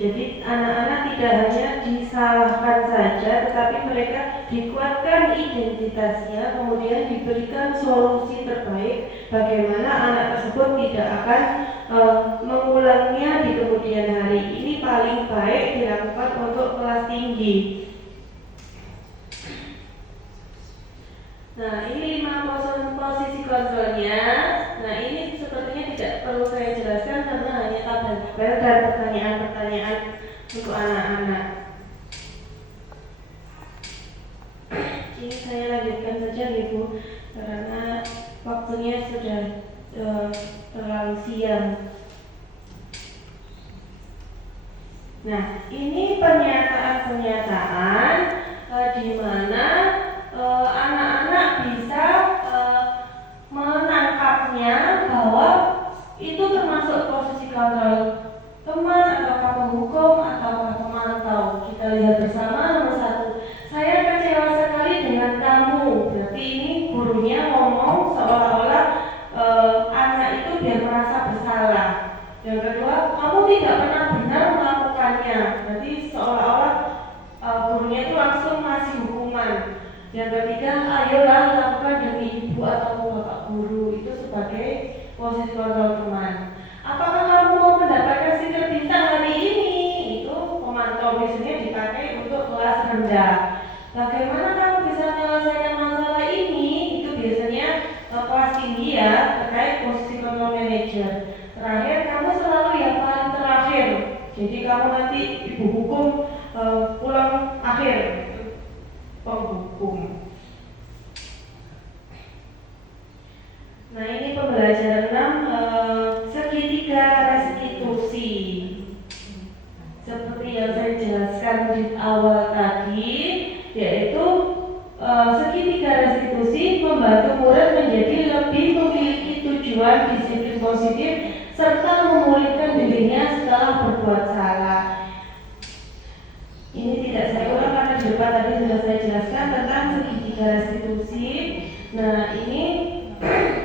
Jadi anak-anak tidak hanya disalahkan saja, tetapi mereka dikuatkan identitasnya, kemudian diberikan solusi terbaik bagaimana anak tersebut tidak akan mengulangnya di kemudian hari. Ini paling baik dilakukan untuk kelas tinggi. Nah, ini 5 posisi kontrolnya. Nah, ini sepertinya tidak perlu saya jelaskan karena hanya tabel-tabel dan pertanyaan-pertanyaan untuk anak-anak. Ini saya lanjutkan saja Ibu karena waktunya sudah terlalu siang. Nah, ini pernyataan-pernyataan di mana anak-anak bisa menangkapnya bahwa itu termasuk posisi kontrol teman ataukah penghukum ataukah pemantau. Kita lihat bersama nomor 1. Saya kecewa sekali dengan kamu. Berarti ini gurunya ngomong seolah-olah anak itu biar merasa bersalah. Yang kedua, kamu tidak pernah benar melakukannya. Berarti seolah-olah gurunya itu langsung ngasih hukuman. Yang ketiga, ayolah lakukan demi ibu atau bapak guru. Itu sebagai posisi kontrol teman. Apakah kamu mau mendapatkan stiker bintang hari ini? Itu pemantau biasanya dipakai untuk kelas rendah. Bagaimana kamu bisa menyelesaikan masalah ini? Itu biasanya kelas tinggi ya, terkait posisi kontrol manager. Terakhir, kamu selalu yang paling terakhir. Jadi kamu nanti ibu hukum pulang akhir. Penghukum. Nah, ini pembelajaran 6 segitiga restitusi. Seperti yang saya jelaskan di awal tadi, yaitu segitiga restitusi membantu murid menjadi lebih memiliki tujuan disiplin positif serta memulihkan dirinya setelah berbuat salah. Ini tidak saya ulang karena di depan tadi sudah saya jelaskan tentang segitiga restitusi. Nah, ini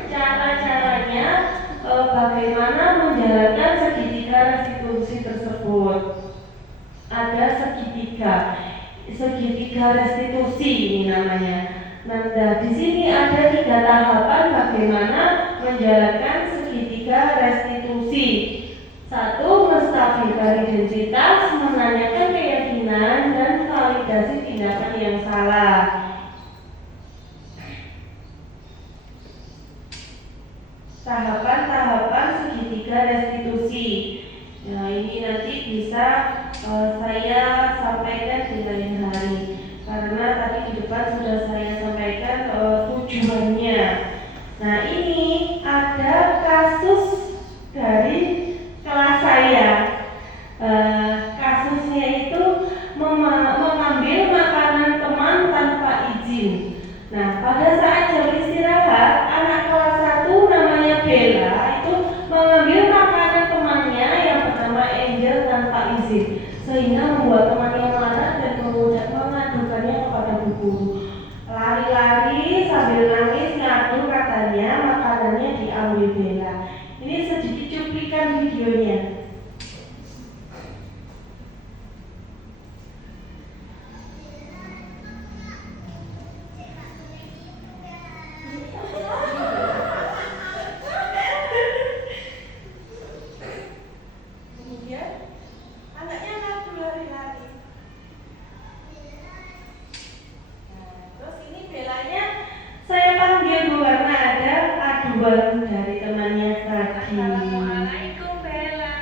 cara-caranya bagaimana menjalankan segitiga restitusi tersebut. Ada segitiga. segitiga restitusi ini namanya. Nah, di sini ada 3 tahapan bagaimana menjalankan segitiga restitusi. 1. Menstabilkan identitas, menanyakan keyakinan, dan validasi tindakan yang salah. Tahapan-tahapan segitiga restitusi. Nah, ini nanti bisa saya sampaikan di lain hari, karena tadi di depan sudah saya sampaikan tujuannya. Nah, ini ada kasus dari kelas saya. Kasusnya itu mengambil makanan teman tanpa izin. Nah, pada saat jam istirahat, anak kelas 1 namanya Bella itu mengambil makanan temannya yang bernama Angel tanpa izin, sehingga membuat temannya marah dan mengadukannya kepada bu guru. Lari-lari sambil nangis ngadu katanya makanannya diambil Bella. Ini sedikit cuplikan videonya. Dari temannya tadi. Assalamualaikum Bella.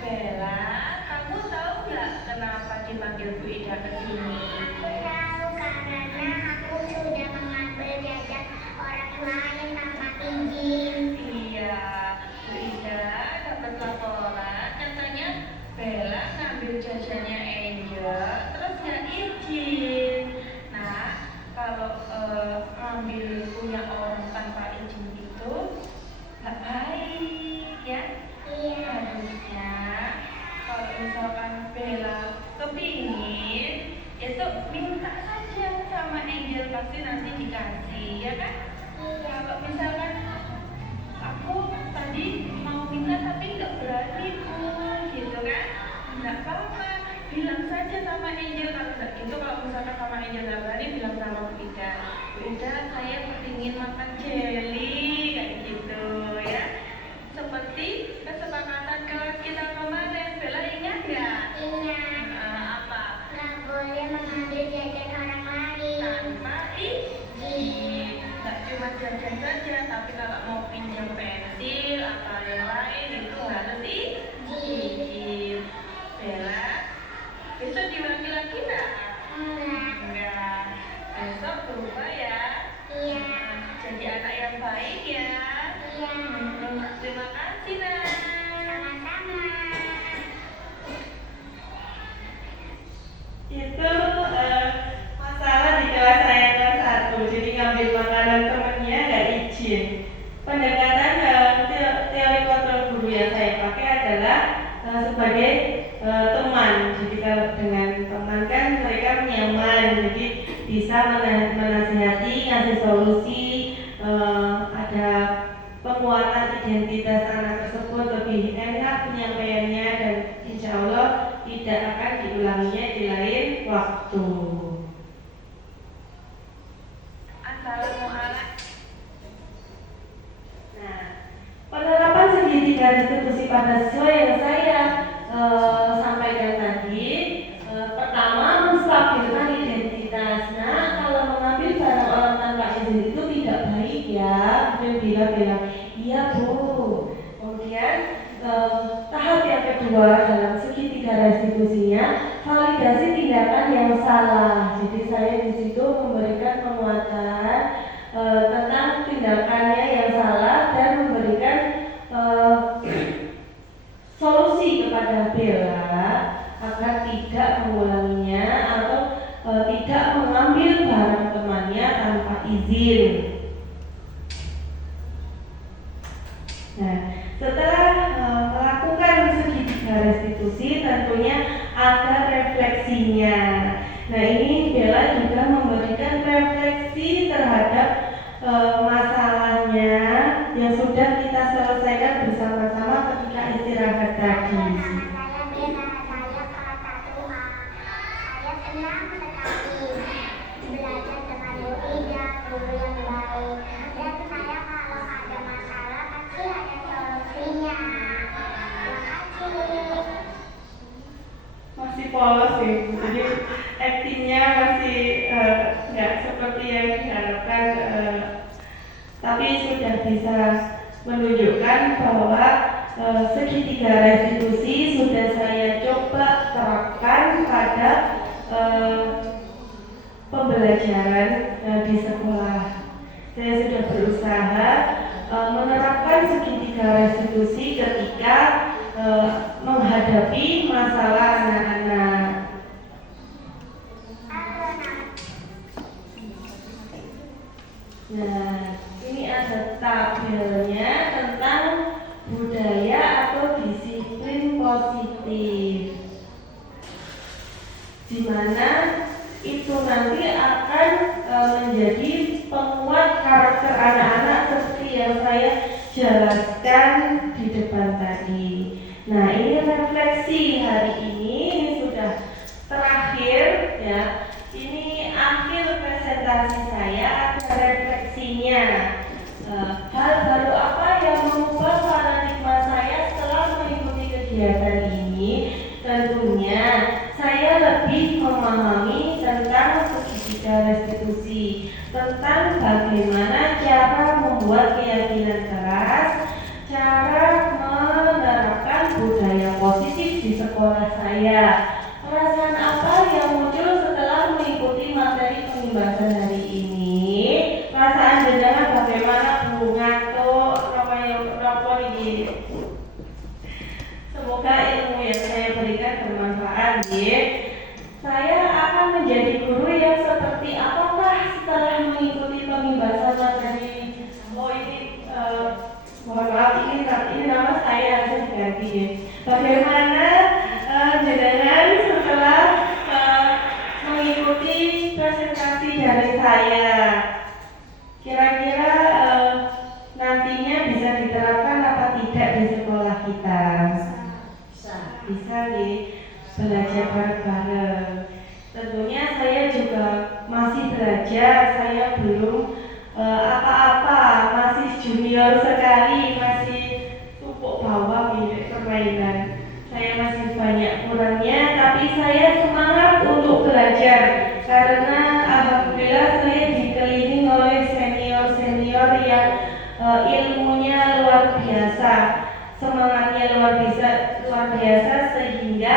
Bella, kamu tahu nggak kenapa dipanggil Bu Ida ke sini? Tahu, karena aku sudah mengambil jajan orang lain tanpa izin. Iya, Bu Ida dapat laporan katanya Bella ngambil jajannya Angel terus nggak izin. Nah, kalau ngambil punya orang tanpa izin itu nggak baik ya. Iya. Harusnya kalau misalkan Bella kepingin itu minta saja sama Angel, pasti nanti dikasih ya kan. Kalau misalkan aku tadi mau minta tapi nggak berani Bu gitu kan, nggak apa-apa, bilang saja sama Angel. Kalau nggak gitu, kalau misalkan sama Angel nggak berani, bilang sama Bu Ida, Bu Ida saya kepingin makan jelly kayak gitu ya, seperti kesepakatan kelas kita kemarin. Bella ingat nggak? Ingat. Apa? Nggak boleh mengambil jajan orang lain. Tanpa izin. Nggak cuma jajan saja, tapi kalau mau pinjam pensil atau yang lain itu harus izin. Bella, besok dipanggil lagi nggak? Enggak. Besok berubah ya. Iya. Jadi anak yang baik ya. Iya. Terima kasih nak. Sama-sama. Itu masalah di kelas saya kelas 1. Jadi ngambil makanan temennya nggak izin. Pendekatan teori kontrol guru yang saya pakai adalah sebagai teman. Jadi kalau dengan teman kan mereka nyaman, jadi bisa menasihati, ngasih solusi, ada penguatan identitas anak tersebut lebih enak penyampaiannya, dan insya Allah tidak akan diulanginya di lain waktu. Assalamualaikum. Nah, penerapan segitiga restitusi pada siswa yang saya sampaikan tadi, pertama menstabilkan identitas. Nah, kalau mengambil barang orang tanpa izin itu tidak baik ya. Bila iya Bu. Kemudian tahap yang kedua dalam segitiga restitusinya, validasi tindakan yang salah. Jadi saya di situ memberikan penguatan tentang tindakannya yang salah dan memberikan solusi kepada Bella agar tidak mengulanginya atau tidak mengambil barang temannya tanpa izin. Nah, setelah melakukan segitiga restitusi, tentunya ada refleksinya. Nah, ini Bella juga memberikan refleksi terhadap masalahnya yang sudah kita selesaikan bersama-sama ketika istirahat tadi. Saya kelas polos ya, jadi aktingnya masih nggak seperti yang diharapkan, tapi sudah bisa menunjukkan bahwa segitiga restitusi sudah saya coba terapkan pada pembelajaran di sekolah. Saya sudah berusaha menerapkan segitiga restitusi ketika menghadapi masalah anak-anak. Nah, ini ada tabelnya tentang budaya atau disiplin positif, di mana itu nanti akan menjadi penguat karakter anak-anak seperti yang saya jelaskan di depan tadi. Nah, ini refleksi hari ini sudah terakhir ya. Ini akhir presentasi saya, ada refleksinya. Hal baru apa yang mengubah paradigma saya setelah mengikuti kegiatan ini? Tentunya saya lebih memahami tentang segitiga restitusi, tentang bagaimana cara membuat keyakinan keras, cara menerapkan budaya positif di sekolah saya. Perasaan apa yang muncul setelah mengikuti materi pembahasan hari ini? Perasaan jenengan bagaimana, Bu? Ngantuk, apa ini? Semoga ilmu yang saya berikan bermanfaat, ya. Saya akan menjadi guru yang seperti apakah setelah mengikuti pembahasan materi? Oh ini, mohon maaf, ini nama saya harus diganti, ya. Bagaimana jenengan setelah mengikuti presentasi dari saya? Kira-kira nantinya bisa diterapkan apa tidak di sekolah kita? Bisa nih, belajar bareng-bareng. Tentunya saya juga masih belajar, saya belum apa-apa, masih junior sekali, masih tumpuk bawah di permainan. Saya masih banyak kurangnya, tapi saya semangat untuk belajar karena alhamdulillah saya dikelilingi oleh senior-senior yang ilmunya luar biasa, semangatnya luar biasa sehingga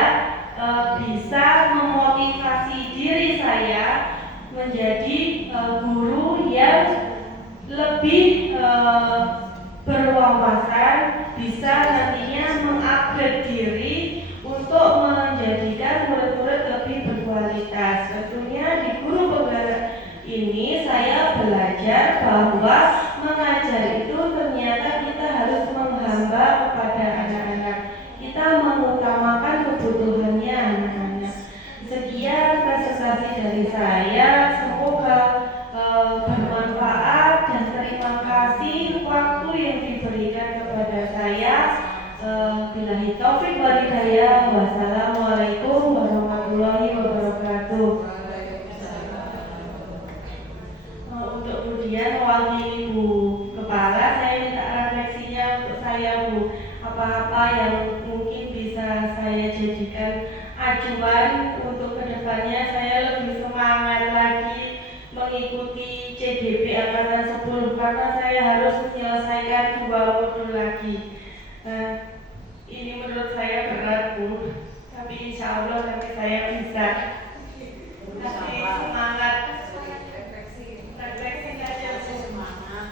bisa memotivasi diri saya menjadi guru yang lebih berwawasan, bisa nantinya mengupgrade diri untuk menjadikan murid-murid lebih berkualitas. Tentunya di guru pembelajaran ini saya belajar bahwa mengajar itu ternyata kita harus menghamba kepada anak-anak. Kita mengutamakan kebutuhannya anak-anak. Sekian presentasi dari saya, semoga bermanfaat dan terima kasih waktu yang diberikan kepada saya. Billahi taufik wal hidayah. Wassalamualaikum warahmatullahi wabarakatuh. Untuk kemudian mewakili Bu Kepala, saya minta refleksinya untuk saya, Bu. Apa-apa yang mungkin bisa saya jadikan acuan untuk kedepannya saya lebih semangat lagi mengikuti CDP Angkatan 10 karena saya harus menyelesaikan 2 modul lagi. Ini menurut saya berat, Bu, tapi insya Allah nanti saya bisa. Kasih semangat. Refleksi aja, semangat.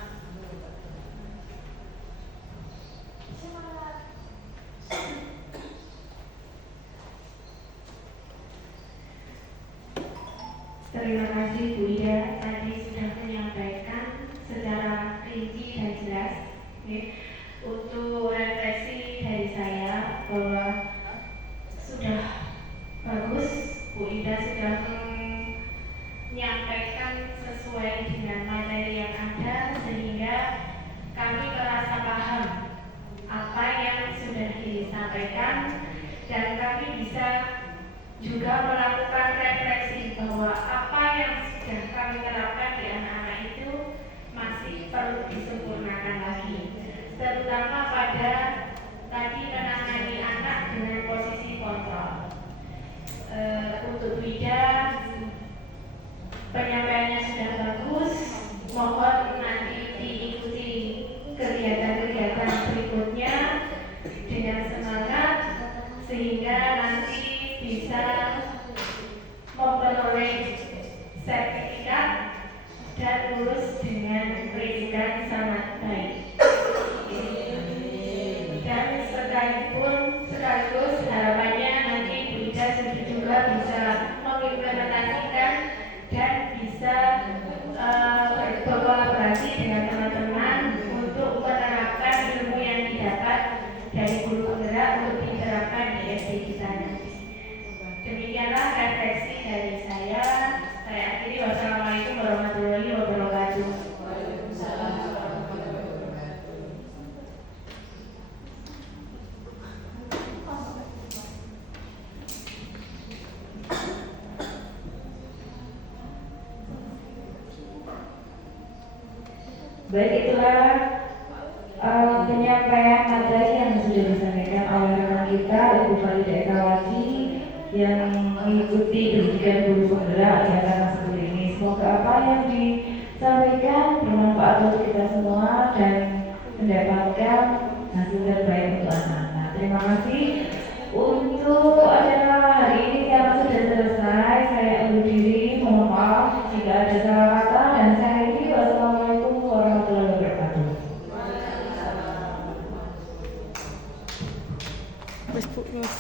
Terima kasih Bu Ida, tadi sudah menyampaikan secara rinci dan jelas, ya. Untuk refleksi dari saya bahwa sudah bagus Bu Ida sudah menyampaikan sesuai dengan materi yang ada sehingga kami merasa paham apa yang sudah disampaikan dan kami bisa juga melakukan refleksi bahwa apa yang sudah kami terapkan di anak-anak itu masih perlu disempurnakan lagi, terutama pada tadi menangani anak dengan posisi kontrol. Untuk Bu Ida, penyampaiannya sudah bagus. Mohon nanti diikuti kegiatan-kegiatan berikutnya dengan semangat sehingga nanti bisa memperoleh sertifikat dan lulus dengan pendidikan sangat baik. Dan sekaligus harapannya nanti Bu Ida juga bisa mengimplementasikan dan bisa berkolaborasi dengan teman-teman untuk menerapkan ilmu yang didapat dari guru penggerak untuk diterapkan di SD kita nanti. Demikianlah refleksi dari saya. Saya akhiri. Wassalamualaikum warahmatullahi wabarakatuh. Baik, itulah penyampaian materi yang sudah disampaikan oleh rekan kita Ibu Farida Ekawati yang mengikuti pendidikan guru penggerak di atas sekolah ini. Semoga apa yang disampaikan bermanfaat untuk kita semua dan mendapatkan hasil terbaik untuk anak-anak. Terima kasih. Untuk acara hari ini yang sudah selesai, saya undur diri. Mohon maaf jika ada salah kata dan saya akhiri. Wassalamualaikum warahmatullahi wabarakatuh. Wis, Bu, wis.